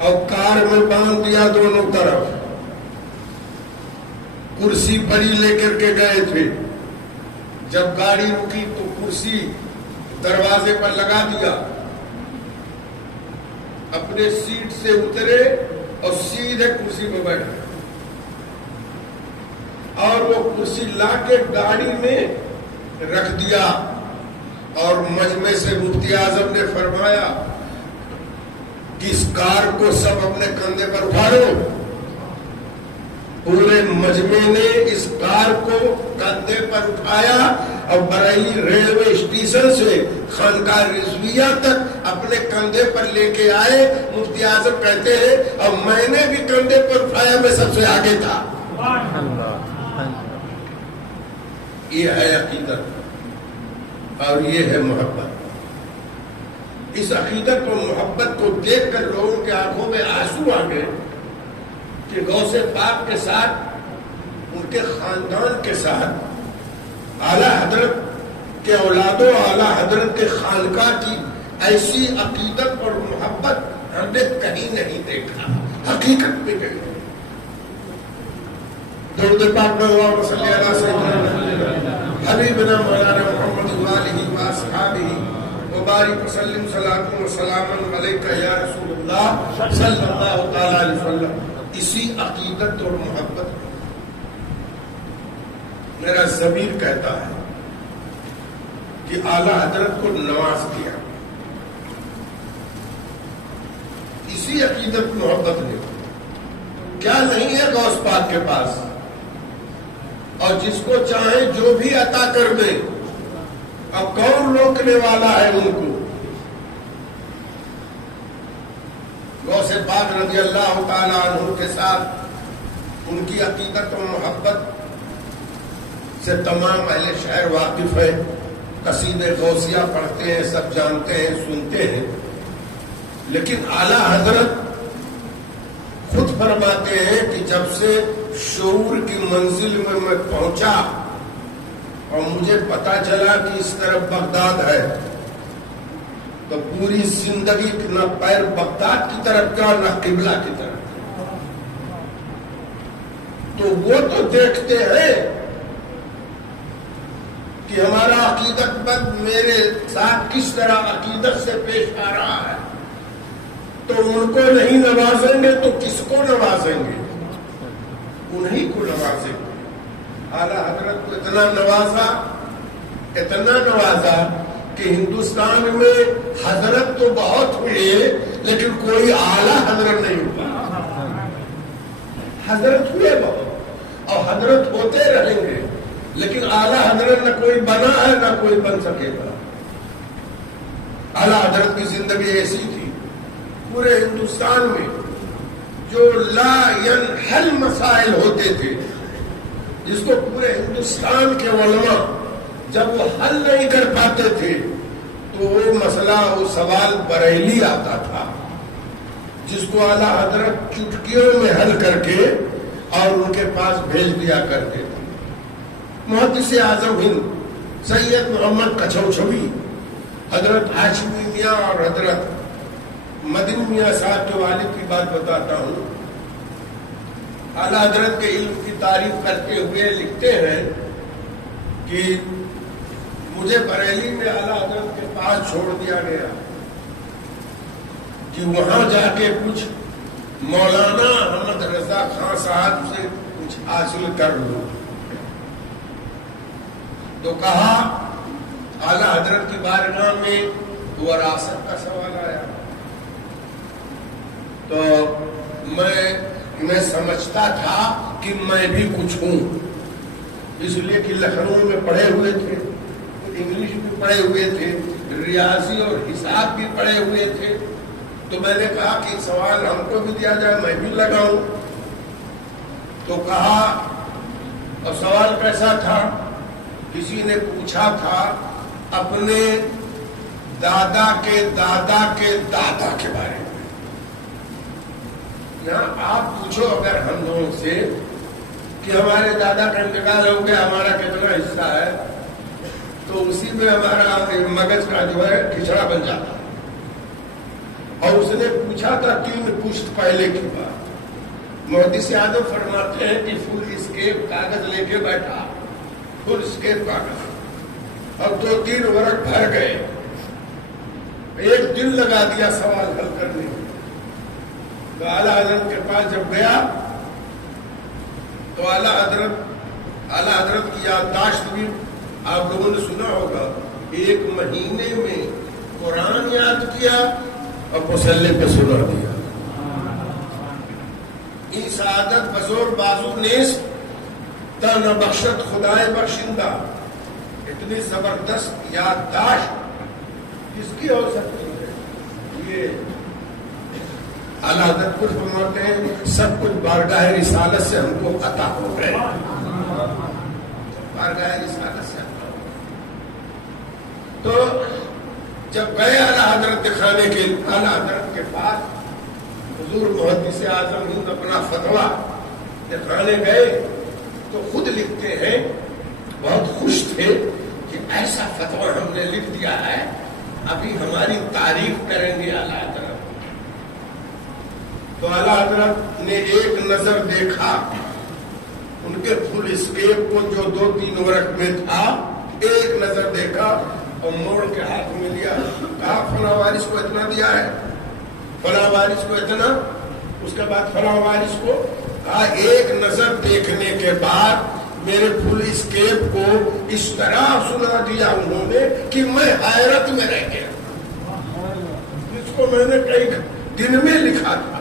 اور کار میں باندھ دیا دونوں طرف، کرسی بڑی لے کر کے گئے تھے۔ جب گاڑی رکی تو کرسی دروازے پر لگا دیا، اپنے سیٹ سے اترے اور سیدھے کرسی پہ بیٹھے، اور وہ کرسی لا کے گاڑی میں رکھ دیا، اور مجمع سے مفتی اعظم نے فرمایا کہ اس کار کو سب اپنے کندھے پر اٹھاؤ۔ پورے مجمع نے اس کار کو کندھے پر اٹھایا اور بریلی ریلوے اسٹیشن سے خانقاہ رضویہ تک اپنے کندھے پر لے کے آئے۔ مفتی اعظم کہتے ہیں اور میں نے بھی کندھے پر اٹھایا، میں سب سے آگے تھا۔ یہ ہے عقیدت اور یہ ہے محبت۔ اس عقیدت اور محبت کو دیکھ کر لوگوں کے آنکھوں میں آنسو آ گئے کہ غوث پاک کے ساتھ، ان کے خاندان کے ساتھ، اعلیٰ حضرت کے اولادوں، اعلیٰ حضرت کے خانقاہ کی ایسی عقیدت اور محبت ہم نے کہیں نہیں دیکھا، حقیقت میں کہیں۔ درود پاک میں اللہم صلی علی سیدنا حبیبنا مولانا محمد وآلہ واصحابہ وبارک وسلم صلاۃ و سلام علیک یا رسول اللہ صلی اللہ تعالی علیہ وسلم۔ اسی عقیدت اور محبت میرا ضمیر کہتا ہے کہ اعلیٰ حضرت کو نواز دیا، اسی عقیدت محبت نے۔ کیا نہیں ہے غوث پاک کے پاس، اور جس کو چاہے جو بھی عطا کر دے، اب کون روکنے والا ہے ان کو؟ غوث پاک رضی اللہ تعالیٰ عنہ کے ساتھ ان کی عقیدت و محبت سے تمام اہل شہر واقف ہے، قصیدے غوثیہ پڑھتے ہیں، سب جانتے ہیں، سنتے ہیں۔ لیکن اعلیٰ حضرت خود فرماتے ہیں کہ جب سے شعور کی منزل میں میں پہنچا اور مجھے پتا چلا کہ اس طرف بغداد ہے، تو پوری زندگی نہ پیر بغداد کی طرف کا نہ قبلہ کی طرف۔ تو وہ تو دیکھتے ہیں کہ ہمارا عقیدت مند میرے ساتھ کس طرح عقیدت سے پیش آ رہا ہے، تو ان کو نہیں نوازیں گے تو کس کو نوازیں گے؟ انہیں کو نوازیں گے۔ اعلیٰ حضرت کو اتنا نوازا کہ ہندوستان میں حضرت تو بہت ہوئے لیکن کوئی اعلیٰ حضرت نہیں ہوا۔ حضرت ہوئے بہت اور حضرت ہوتے رہیں گے، لیکن اعلیٰ حضرت نہ کوئی بنا ہے نہ کوئی بن سکے گا۔ اعلیٰ حضرت کی زندگی ایسی تھی، پورے ہندوستان میں جو لا ينحل مسائل ہوتے تھے، جس کو پورے ہندوستان کے علماء جب وہ حل نہیں کر پاتے تھے تو وہ مسئلہ، وہ سوال بریلی آتا تھا، جس کو اعلیٰ حضرت چٹکیوں میں حل کر کے اور ان کے پاس بھیج دیا کرتے تھے. محدث اعظم ہند سید محمد کچھوچھوی، حضرت ہاشمی میاں اور حضرت مدنی میاں صاحب کے والد کی بات بتاتا ہوں. اعلیٰ حضرت کے علم کی تعریف کرتے ہوئے لکھتے ہیں کہ مجھے بریلی میں اعلیٰ حضرت کے پاس چھوڑ دیا گیا کہ وہاں جا کے کچھ مولانا احمد رضا خان صاحب سے کچھ حاصل کر لوں. تو کہا اعلیٰ حضرت کی بارگاہ میں وراثت کا سوال آیا. تو میں سمجھتا تھا کہ میں بھی کچھ ہوں، اس لیے کہ لکھنؤ میں پڑھے ہوئے تھے، انگلش بھی پڑھے ہوئے تھے، ریاضی اور حساب بھی پڑھے ہوئے تھے. تو میں نے کہا کہ سوال ہم کو بھی دیا جائے، میں بھی لگاؤں. تو کہا، اور سوال کیسا تھا؟ کسی نے پوچھا تھا اپنے دادا کے دادا کے دادا کے بارے میں. یہاں آپ پوچھو اگر ہم لوگوں سے کہ ہمارے دادا کا انتقال ہو گیا، ہمارا کتنا حصہ ہے، تو اسی میں ہمارا مغز کا جو ہے کھچڑا بن جاتا. اور اس نے پوچھا تھا 3 پشت پہلے کی بات. محدث اعظم فرماتے ہیں کہ فل اسکیپ کاغذ لے کے بیٹھا، فل اسکیپ کاغذ، اور 2-3 ورق بھر گئے. 1 دن لگا دیا سوال حل کرنے میں. تو اعلیٰ حضرت کے پاس جب گیا تو اعلیٰ حضرت کی یادداشت بھی آپ لوگوں نے سنا ہوگا. 1 مہینے میں قرآن یاد کیا اور مسلح پہ سنا دیا. این سعادت بزور بازو نیس تا نہ بخشت خدائے بخشندہ. اتنی زبردست یادداشت کس کی ہو سکتی ہے؟ یہ اعلیٰ حضرت کچھ فرماتے ہیں سب کچھ بارگاہ رسالت سے ہم کو عطا ہو گئے. بارگاہ رسالت سے عطا ہو گئے. تو جب گئے اعلیٰ حضرت دکھانے کے اعلیٰ حضرت کے پاس حضور محدث اعظم ہند اپنا فتویٰ دکھانے گئے تو خود لکھتے ہیں بہت خوش تھے کہ ایسا فتویٰ ہم نے لکھ دیا ہے، ابھی ہماری تعریف کریں گے اعلیٰ حضرت. تو اعلیٰ حضرت نے ایک نظر دیکھا ان کے فل اسکیپ کو جو 2-3 ورق میں تھا، ایک نظر دیکھا اور موڑ کے ہاتھ میں لیا. کہا فلاں وارث کو اتنا دیا ہے، فلاں وارث کو اتنا، اس کے بعد فلاں وارث کو. کہا ایک نظر دیکھنے کے بعد میرے فل اسکیپ کو اس طرح سنا دیا انہوں نے کہ میں حیرت میں رہ گیا. جس کو میں نے کئی دن میں لکھا تھا.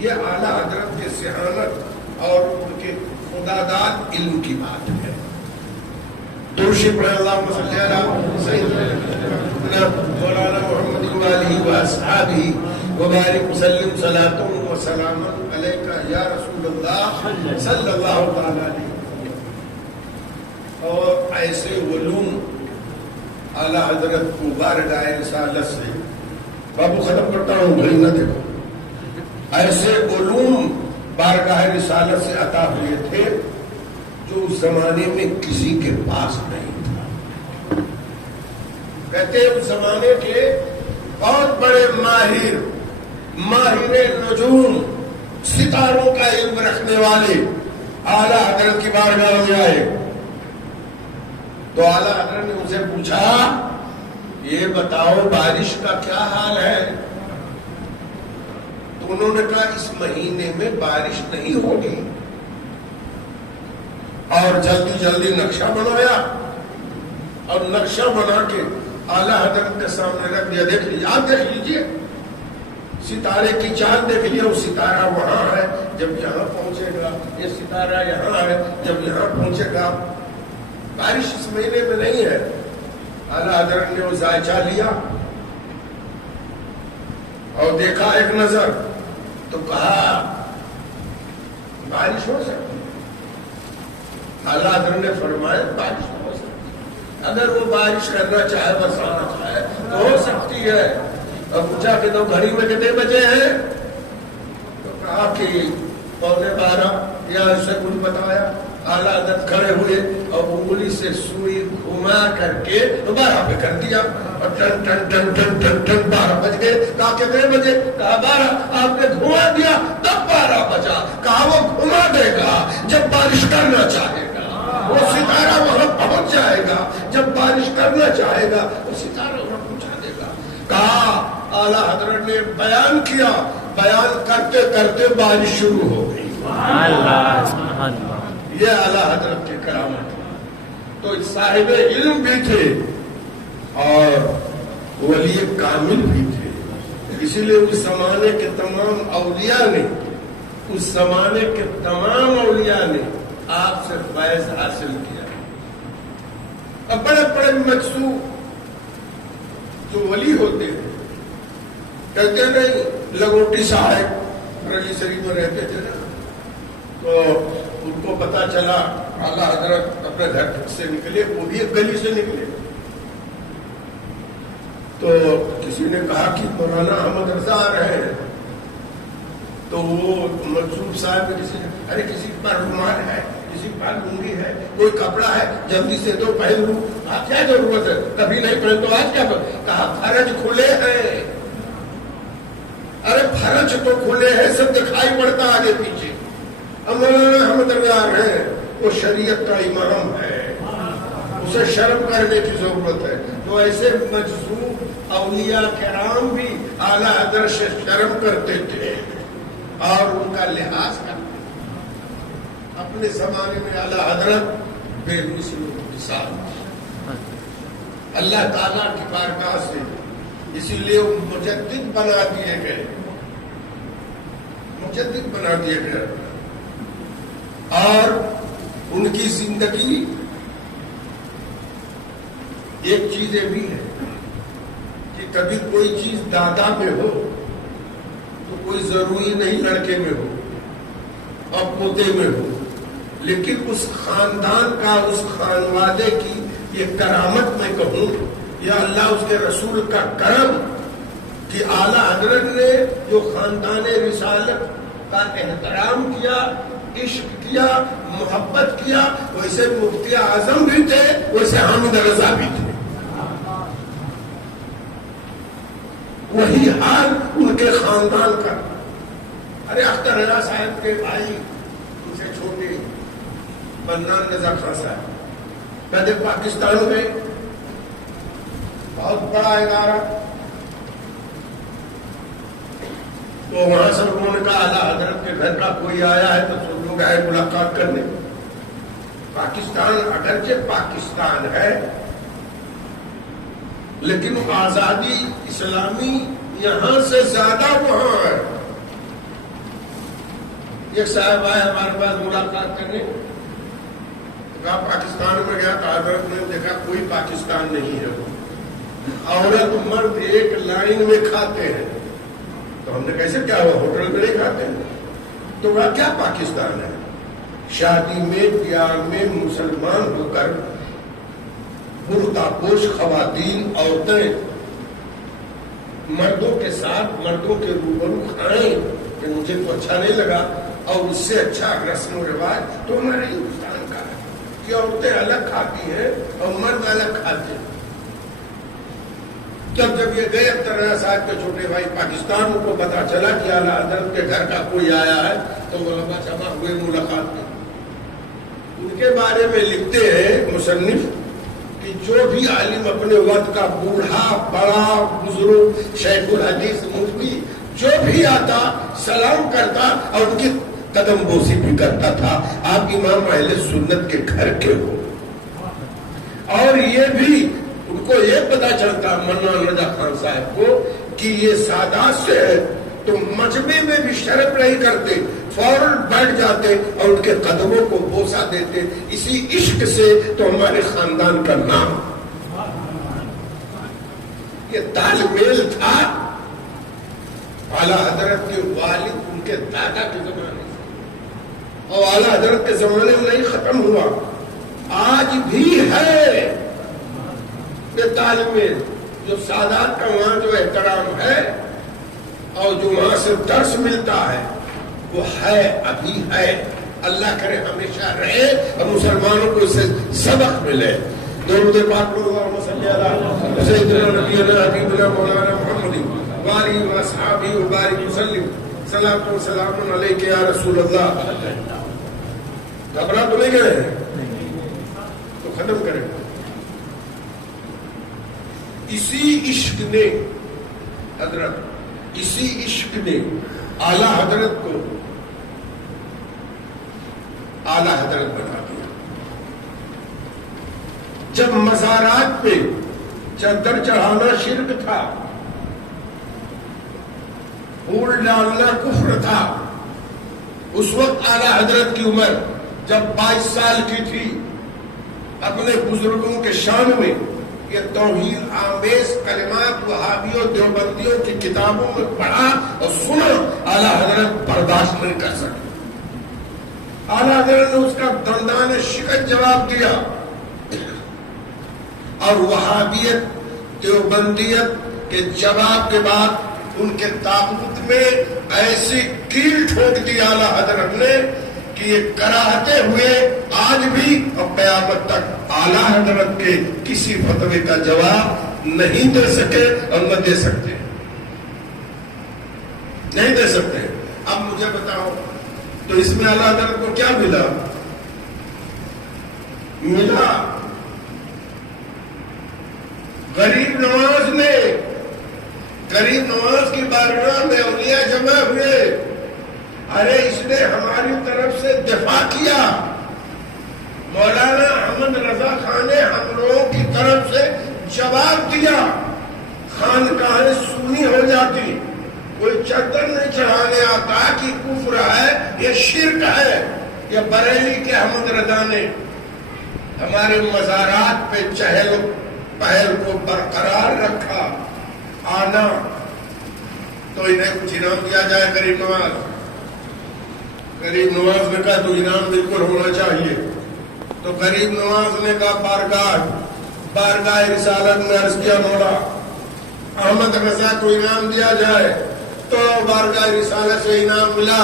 یہ اعلیٰ حضرت کے ذہانت اور ان کے خداداد علم کی بات ہے. درشی پڑھ اللہم صلی علی سیدنا مولانا محمد وآلہ واصحابہ وبارک وسلم صلاۃ و سلام علیک یا رسول اللہ صلی اللہ تعالی علیہ. اور ایسے علوم اعلیٰ حضرت کو بارگاہ رسالت سے، بابو ختم کرتا ہوں بھائی نہ دیکھو، ایسے علوم بارگاہ رسالت سے عطا ہوئے تھے جو اس زمانے میں کسی کے پاس نہیں تھا. کہتے ہیں اس زمانے کے بہت بڑے ماہر نجوم، ستاروں کا علم رکھنے والے اعلیٰ حضرت کی بارگاہ میں آئے. تو اعلیٰ حضرت نے ان سے پوچھا یہ بتاؤ بارش کا کیا حال ہے؟ تو انہوں نے کہا اس مہینے میں بارش نہیں ہوگی. اور جلدی نقشہ بنایا اور نقشہ بنا کے اعلیٰ حضرت کے سامنے رکھ دیا. دیکھ لیجیے، آپ دیکھ لیجیے، ستارے کی چاند دیکھ لیا، وہ ستارہ وہاں ہے جب یہاں پہنچے گا، یہ ستارہ یہاں ہے جب یہاں پہنچے گا. بارش اس مہینے میں نہیں ہے. اعلیٰ حضرت نے وہ ذائچہ لیا اور دیکھا ایک نظر، تو کہا بارش ہو سکتی. اعلیٰ حضرت نے فرمایا بارش ہو سکتی، اگر وہ بارش کرنا چاہے، برسانا چاہے تو ہو سکتی ہے. اور پوچھا کہ تو گھڑی میں کتنے بجے ہیں؟ کہا کہ 11:15 یا ایسے کچھ بتایا. اعلیٰ حضرت کھڑے ہوئے اور انگلی سے سوئی گھما کر کے 12 پہ کر دیا اور ٹن ٹن ٹن ٹن ٹن ٹن 12 بج گئے. کہا کتنے بجے؟ کہا 12. آپ نے گھما دیا تب 12 بجا. کہا وہ گھما دے گا جب بارش کرنا چاہے گا. وہ ستارہ وہاں پہنچ جائے گا جب بارش کرنا چاہے گا. وہ ستارہ وہاں پہنچا دے گا. کہا اعلیٰ حضرت نے بیان کیا. بیان کرتے کرتے بارش شروع ہو گئی. یہ اعلیٰ حضرت کی کرامت. تو صاحب علم بھی تھے اور ولی کامل بھی تھے. اسی لیے اس زمانے کے تمام اولیاء نے آپ سے فیض حاصل کیا. اب بڑے بڑے مقصود جو ولی ہوتے ہیں کہتے نہیں لگوٹی صاحب رلی شریف میں رہتے تھے نا, تو ان کو پتا چلا اعلیٰ حضرت اپنے گھر سے نکلے, وہ بھی ایک گلی سے نکلے. تو کسی نے کہا کہ مولانا احمد رضا آ رہے ہیں. تو وہ منصور صاحب کسی نے ارے کسی کے پاس رومال ہے, کسی کے پاس لنگی ہے, کوئی کپڑا ہے, جلدی سے دو پہن لوں. آپ کیا ضرورت ہے, کبھی نہیں پہن تو آج کیا پہن. کہا فرج کھلے ہیں. ارے فرج تو کھلے ہیں, سب دکھائی پڑتا آگے پیچھے. مولانا احمد رضا ہیں, وہ شریعت کا امام ہے, اسے شرم کرنے کی ضرورت ہے. تو ایسے مجذوب اولیاء کرام بھی اعلیٰ حضرت سے شرم کرتے تھے اور ان کا لحاظ کرتے تھے. اپنے زمانے میں اعلیٰ حضرت بے مثل مثال اللہ تعالیٰ کی بارگاہ سے, اسی لیے وہ مجدد بنا دیے گئے. اور ان کی زندگی ایک چیز بھی ہے کہ کبھی کوئی چیز دادا میں ہو تو کوئی ضروری نہیں لڑکے میں ہو اور پوتے میں ہو, لیکن اس خاندان کا, اس خانوادے کی یہ کرامت میں کہوں یا اللہ اس کے رسول کا کرم کہ اعلیٰ حضرت نے جو خاندان رسالت کا احترام کیا, عشق کیا, محبت کیا, ویسے مفتی اعظم بھی تھے, ویسے حامد رضا بھی تھے. وہی حال ان کے خاندان کا. ارے اختر رضا صاحب کے بھائی ان سے چھوٹے منان رضا خان صاحب کہتے پاکستان میں بہت بڑا ادارہ, تو وہاں سے انہوں نے کہا اعلیٰ حضرت کے گھر کا کوئی آیا ہے تو سب لوگ آئے ملاقات کرنے. پاکستان اگرچہ پاکستان ہے لیکن آزادی اسلامی یہاں سے زیادہ وہاں ہے. ایک صاحب آئے ہمارے پاس ملاقات کرنے, کہا پاکستان میں گیا تو حضرت نے دیکھا کوئی پاکستان نہیں ہے. عورت مرد ایک لائن میں کھاتے ہیں. تو ہم نے کیسے کیا ہوا, ہوٹل میں نہیں کھاتے ہیں, تو وہ کیا پاکستان ہے. شادی میں بیاہ میں مسلمان ہو کر برقع پوش خواتین عورتیں مردوں کے ساتھ مردوں کے روبرو کھائیں کہ مجھے تو اچھا نہیں لگا, اور اس سے اچھا رسم و رواج تو ہمارے ہندوستان کا ہے کہ عورتیں الگ کھاتی ہیں اور مرد الگ کھاتے ہیں. جب یہ گئے اختر رضا صاحب کے چھوٹے بھائی پاکستان, ان کو پتا چلا کہ اعلیٰ حضرت کے گھر کا کوئی آیا ہے, تو علماء جمع ہوئے ملاقات میں. ان کے بارے میں لکھتے ہیں مصنف کہ جو بھی عالم اپنے وقت کا بوڑھا بڑا بزرگ شیخ الحدیث مفتی جو بھی آتا سلام کرتا اور ان کی قدم بوسی بھی کرتا تھا. آپ امام اہل سنت کے گھر کے ہو. اور یہ بھی ان کو یہ پتا چلتا منان رضا خان صاحب کو کہ یہ سادات سے ہے تو مجمع میں بھی شرم نہیں کرتے, فوراً بیٹھ جاتے اور ان کے قدموں کو بوسا دیتے. اسی عشق سے تو ہمارے خاندان کا نام, یہ تال میل تھا اعلیٰ حضرت کے والد ان کے دادا کے زمانے سے, اور اعلیٰ حضرت کے زمانے میں نہیں ختم ہوا, آج بھی ہے یہ تال میل. جو سادات کا وہاں جو احترام ہے اور جو وہاں سے درس ملتا ہے وہ ہے، ابھی ہے، اللہ کرے ہمیشہ رہے اور مسلمانوں کو اس سے سبق ملے. درود پاک اللہم صلی علی سیدنا نبینا حبیبنا مولانا محمد وآلہ واصحابہ وبارک وسلم. صلاۃ و سلام علیک یا رسول اللہ. گھبرا تو نہیں گئے تو ختم کریں. اسی عشق نے حضرت، اسی عشق نے اعلی حضرت کو اعلی حضرت بنا دیا. جب مزارات پہ چادر چڑھانا شرک تھا، پھول ڈالنا کفر تھا، اس وقت اعلی حضرت کی عمر جب 22 سال کی تھی، اپنے بزرگوں کے شان میں یہ توہین آمیز کلمات وہابیوں دیوبندیوں کی کتابوں میں پڑھا اور سنا، اعلی حضرت برداشت نہیں کر سکے. اعلی حضرت نے اس کا دندان شکن جواب دیا اور وہابیت دیوبندیت کے جواب کے بعد ان کے تابوت میں ایسی کیل ٹھوک دی اعلی حضرت نے کہ یہ کراہتے ہوئے آج بھی اور قیامت تک اعلی حضرت کے کسی فتوے کا جواب نہیں دے سکے اور نہ دے سکتے، نہیں دے سکتے. اب مجھے بتاؤ تو اس میں اعلی حضرت کو کیا ملا؟ غریب نواز نے، غریب نواز کی بارگاہ میں اولیاء جمع ہوئے. ارے اس نے ہماری طرف سے دفاع کیا. مولانا احمد رضا خان نے ہم لوگوں کی طرف سے جواب دیا. خانقاہیں سونی ہو جاتی، کوئی چادر نہیں چڑھانے آتا کہ کفر ہے، یہ شرک ہے. یہ بریلی کے احمد رضا نے ہمارے مزارات پہ چہل پہل کو برقرار رکھا. آنا تو انہیں کچھ انعام دیا جائے. غریب نواز نے کہا تو انعام بالکل ہونا چاہیے. تو غریب نواز نے کہا بارگاہ رسالت میں عرض کیا مولا احمد رضا کو انعام دیا جائے. تو بارگاہ رسالت سے انعام ملا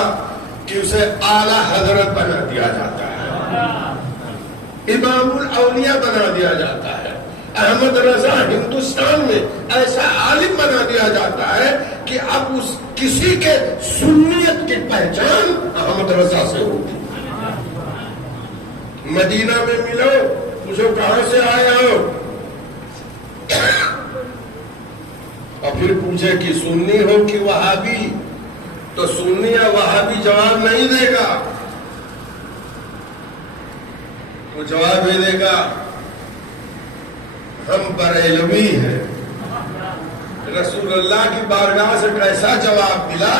کہ اسے اعلی حضرت بنا دیا جاتا ہے، امام الاولیاء بنا دیا جاتا ہے. احمد رضا ہندوستان میں ایسا عالم بنا دیا جاتا ہے کہ اب اس کسی کے سنیت کی پہچان احمد رضا سے ہوتی. مدینہ میں ملو، پوچھو کہاں سے آیا ہو، اور پھر پوچھے کہ سنی ہو کہ وہابی، تو سنی یا وہابی جواب نہیں دے گا. وہ جواب یہ دے گا ہم بریلوی ہیں. رسول اللہ کی بارگاہ سے ایسا جواب ملا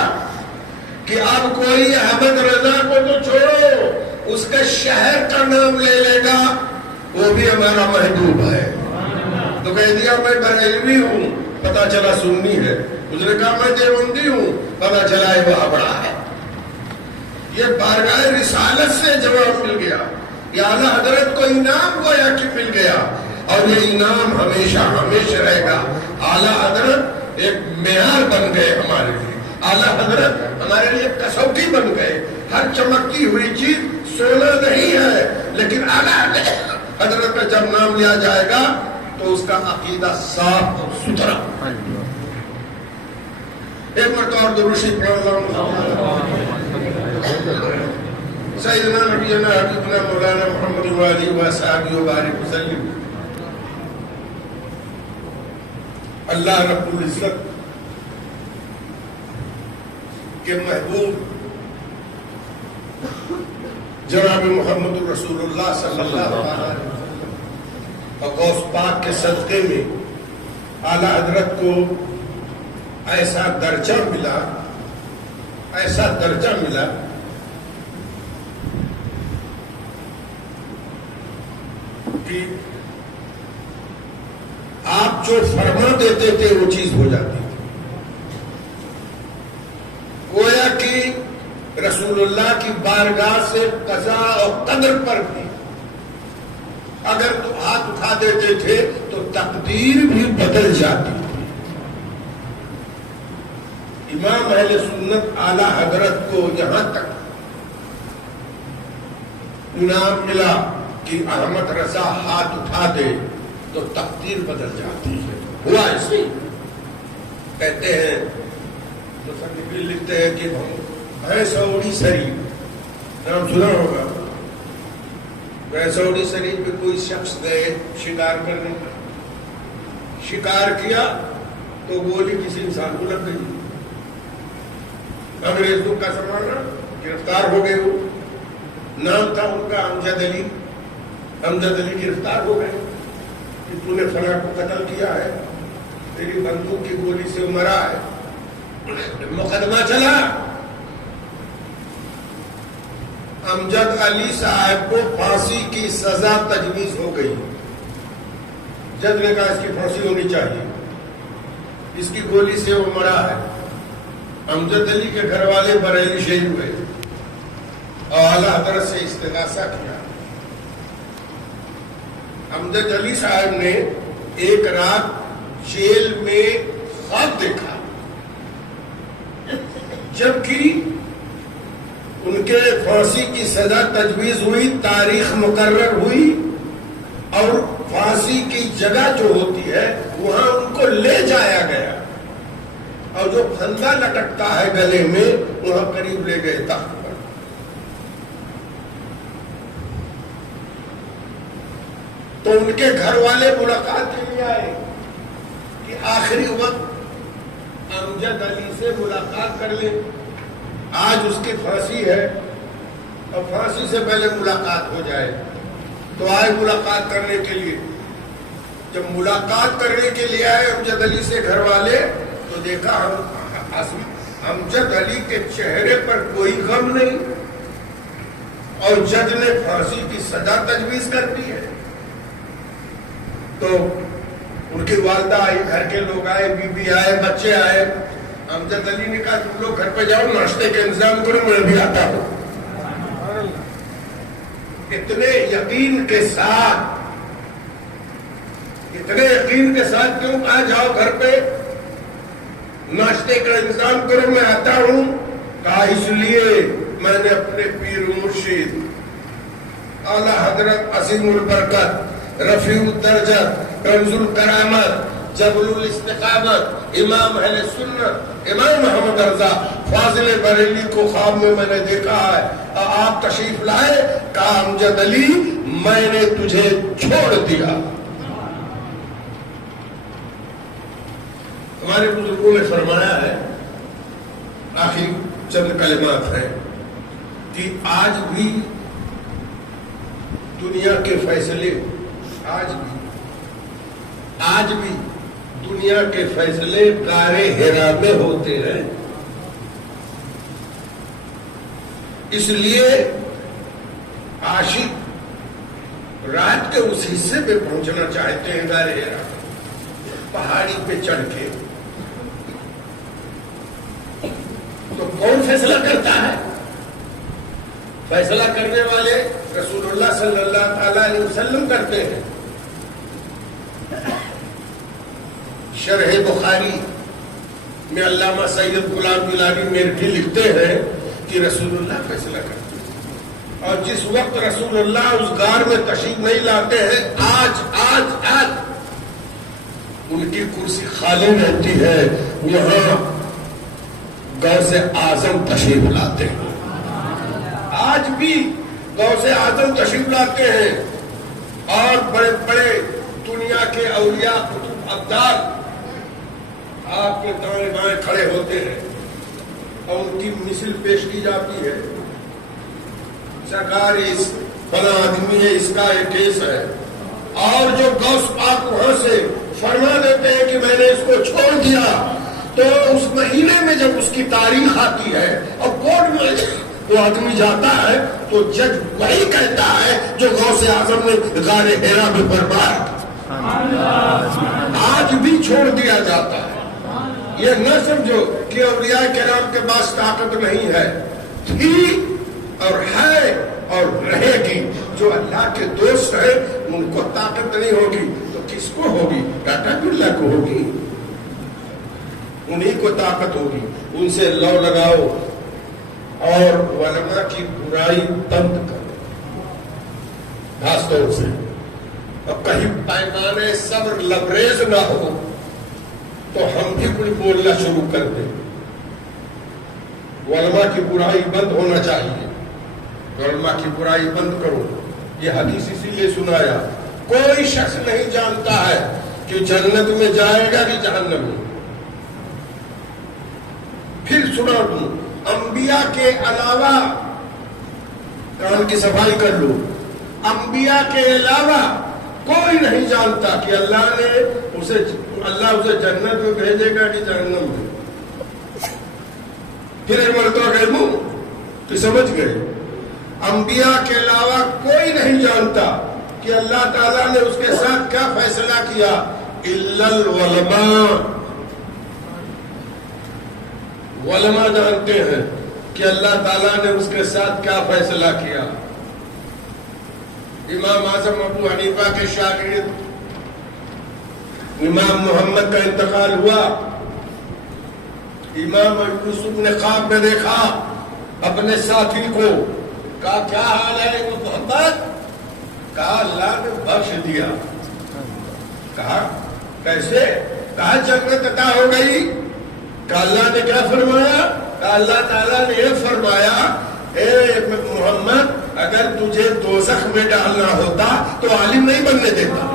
کہ اب کوئی احمد رضا کو تو چھوڑو، اس کے شہر کا نام لے لے گا، وہ بھی ہمارا محبوب ہے. تو کہہ دیا میں بریلوی ہوں، پتا چلا سنی ہے. اس نے کہا میں دیوبندی ہوں، پتا چلا ہے وہ بڑا ہے. یہ بارگاہ رسالت سے جواب مل گیا. یہ اعلی حضرت کو انعام گویا کہ مل گیا، اور یہ انعام ہمیشہ ہمیشہ رہے گا. اعلی حضرت ایک معیار بن گئے ہمارے لیے. اعلی حضرت ہمارے لیے کسوٹی بن گئے. ہر چمکتی ہوئی چیز سونا نہیں ہے، لیکن اعلی حضرت کا جب نام لیا جائے گا تو اس کا عقیدہ صاف اور ستھرا. ایک مرتبہ درود شریف سیدنا نبینا حبیبنا مولانا محمد وآلہ وصحبہ وبارک وسلم. اللہ رب العزت کے محبوب جناب محمد رسول اللہ صلی اللہ علیہ وسلم اور غوث پاک کے صدقے میں اعلی حضرت کو ایسا درجہ ملا، ایسا درجہ ملا کہ آپ جو فرما دیتے تھے وہ چیز ہو جاتی تھی. گویا کہ رسول اللہ کی بارگاہ سے قضا اور قدر پر بھی اگر تو ہاتھ اٹھا دیتے تھے تو تقدیر بھی بدل جاتی تھی. امام اہل سنت اعلی حضرت کو یہاں تک انعام ملا کہ احمد رضا ہاتھ اٹھا دے تو تقدیر بدل جاتی ہے. ہوا ایسے کہتے ہیں مصنفین لکھتے ہیں کہ بھینسوڑی شریف نام سنا ہوگا. بھینسوڑی شریف میں کوئی شخص گئے شکار کرنے, شکار کیا تو گولی کسی انسان کو لگ گئی. انگریزوں کا زمانہ, گرفتار ہو گئے. وہ نام تھا ان کا امجد علی. امجد علی گرفتار ہو گئے کہ تو نے فلاں کو قتل کیا ہے, تیری بندوق کی گولی سے مرا ہے. مقدمہ چلا. امجد علی صاحب کو پھانسی کی سزا تجویز ہو گئی. جج نے کہا اس کی پھانسی ہونی چاہیے, اس کی گولی سے وہ مرا ہے. امجد علی کے گھر والے بریلی شہید ہوئے اور اعلیٰ حضرت سے استغاثہ کیا. امجد علی صاحب نے ایک رات جیل میں خواب دیکھا, جبکہ ان کے پھانسی کی سزا تجویز ہوئی, تاریخ مقرر ہوئی اور پھانسی کی جگہ جو ہوتی ہے وہاں ان کو لے جایا گیا اور جو پھندا لٹکتا ہے گلے میں وہاں قریب لے گئے تخت پر. تو ان کے گھر والے ملاقات کے لیے آئے کہ آخری وقت امجد علی سے ملاقات کر لیں, آج اس کی پھانسی ہے اور پھانسی سے پہلے ملاقات ہو جائے. تو آئے ملاقات کرنے کے لیے. جب ملاقات کرنے کے لیے آئے امجد علی سے گھر والے تو دیکھا امجد علی کے چہرے پر کوئی غم نہیں اور جج نے پھانسی کی سزا تجویز کر دی ہے. تو ان کی والدہ آئی, گھر کے لوگ آئے, بی بی آئے, بچے آئے. امجد علی نے کہا تم لوگ گھر پہ جاؤ, ناشتے کا انتظام کرو, میں بھی آتا ہوں. اتنے یقین کے ساتھ کیوں کہا جاؤ گھر پہ ناشتے کا انتظام کرو, میں آتا ہوں. کہا اس لیے میں نے اپنے پیر مرشد اعلی حضرت عظیم البرکت, رفیع الدرجت, کنز الکرامت, جبل الاستقامت, امام اہل سنت امام محمد رضا فاضل بریلی کو خواب میں نے دیکھا ہے. آپ تشریف لائے, کہا امجد علی میں نے تجھے چھوڑ دیا. ہمارے بزرگوں نے فرمایا ہے, آخر چند کلمات ہیں, کہ آج بھی دنیا کے فیصلے آج بھی دنیا کے فیصلے غار حرا میں ہوتے ہیں. اس لیے عاشق رات کے اس حصے پہ پہنچنا چاہتے ہیں غار حرا, پہاڑی پہ چڑھ کے. تو کون فیصلہ کرتا ہے؟ فیصلہ کرنے والے رسول اللہ صلی اللہ تعالی علیہ وسلم کرتے ہیں. شرح بخاری میں علامہ سید غلام گیلانی میرٹھی لکھتے ہیں کہ رسول اللہ فیصلہ کرتے ہیں, اور جس وقت رسول اللہ اس غار میں تشریف نہیں لاتے ہیں, آج ان کی کرسی خالی رہتی ہے, وہاں غوث اعظم تشریف لاتے ہیں. آج بھی غوث اعظم تشریف لاتے ہیں اور بڑے بڑے دنیا کے اولیاء قطب ابدال آپ کے دائیں بائیں کھڑے ہوتے ہیں اور ان کی مثل پیش کی جاتی ہے. سرکار اس فلاں آدمی ہے, اس کا ایک کیس ہے, اور جو غوث پاک وہاں سے فرما دیتے ہیں کہ میں نے اس کو چھوڑ دیا, تو اس مہینے میں جب اس کی تاریخ آتی ہے اور کورٹ میں وہ آدمی جاتا ہے تو جج وہی کہتا ہے جو غوث اعظم نے غار حرا میں فرمایا. آج بھی چھوڑ دیا جاتا ہے. یہ نہ سمجھو کہ اولیاء کرام کے پاس طاقت نہیں ہے, تھی اور ہے اور رہے گی. جو اللہ کے دوست ہیں ان کو طاقت نہیں ہوگی تو کس کو ہوگی؟ ٹاٹا برلا کو ہوگی. انہی کو طاقت ہوگی. ان سے لو لگاؤ اور علماء کی برائی بند کرو خاص طور سے. اب کہیں پیمانے صبر لبریز نہ ہو تو ہم بھی کچھ بولنا شروع کر دیں. علماء کی برائی بند ہونا چاہیے. علماء کی برائی بند کرو. یہ حدیث اسی لیے سنایا. کوئی شخص نہیں جانتا ہے کہ جنت میں جائے گا کہ جہنم میں. پھر سنا دوں, انبیاء کے علاوہ, کان کی صفائی کر لو, انبیاء کے علاوہ کوئی نہیں جانتا کہ اللہ اسے جنت میں بھیجے گا کہ جہنم میں. پھر مرتبہ گئے منہ تو سمجھ گئے. انبیاء کے علاوہ کوئی نہیں جانتا کہ اللہ تعالیٰ نے اس کے ساتھ کیا فیصلہ کیا الا العلماء. علماء جانتے ہیں کہ اللہ تعالیٰ نے اس کے ساتھ کیا فیصلہ کیا. امام اعظم ابو حنیفہ کے شاگرد امام محمد کا انتقال ہوا. امام یوسف نے خواب میں دیکھا اپنے ساتھی کو, کہا کیا حال ہے محمد؟ کہا اللہ نے بخش دیا. کہا کیسے؟ کہا جنت عطا ہو گئی. کہا اللہ نے کیا فرمایا؟ کہا اللہ تعالیٰ نے یہ فرمایا اے محمد اگر تجھے دوزخ میں ڈالنا ہوتا تو عالم نہیں بننے دیتا.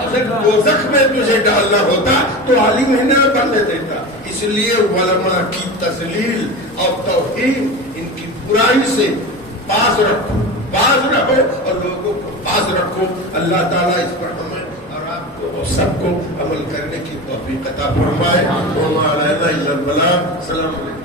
اگر دوزخ میں تجھے ڈالنا ہوتا تو عالم نہیں بننے دیتا. اس لیے علماء کی تذلیل اور توہین, ان کی برائی سے باز رکھو اور لوگوں کو باز رکھو. اللہ تعالیٰ اس پر ہمیں اور آپ کو اور سب کو عمل کرنے کی توفیق عطا فرمائے. وما علینا الا البلاغ. السلام علیکم.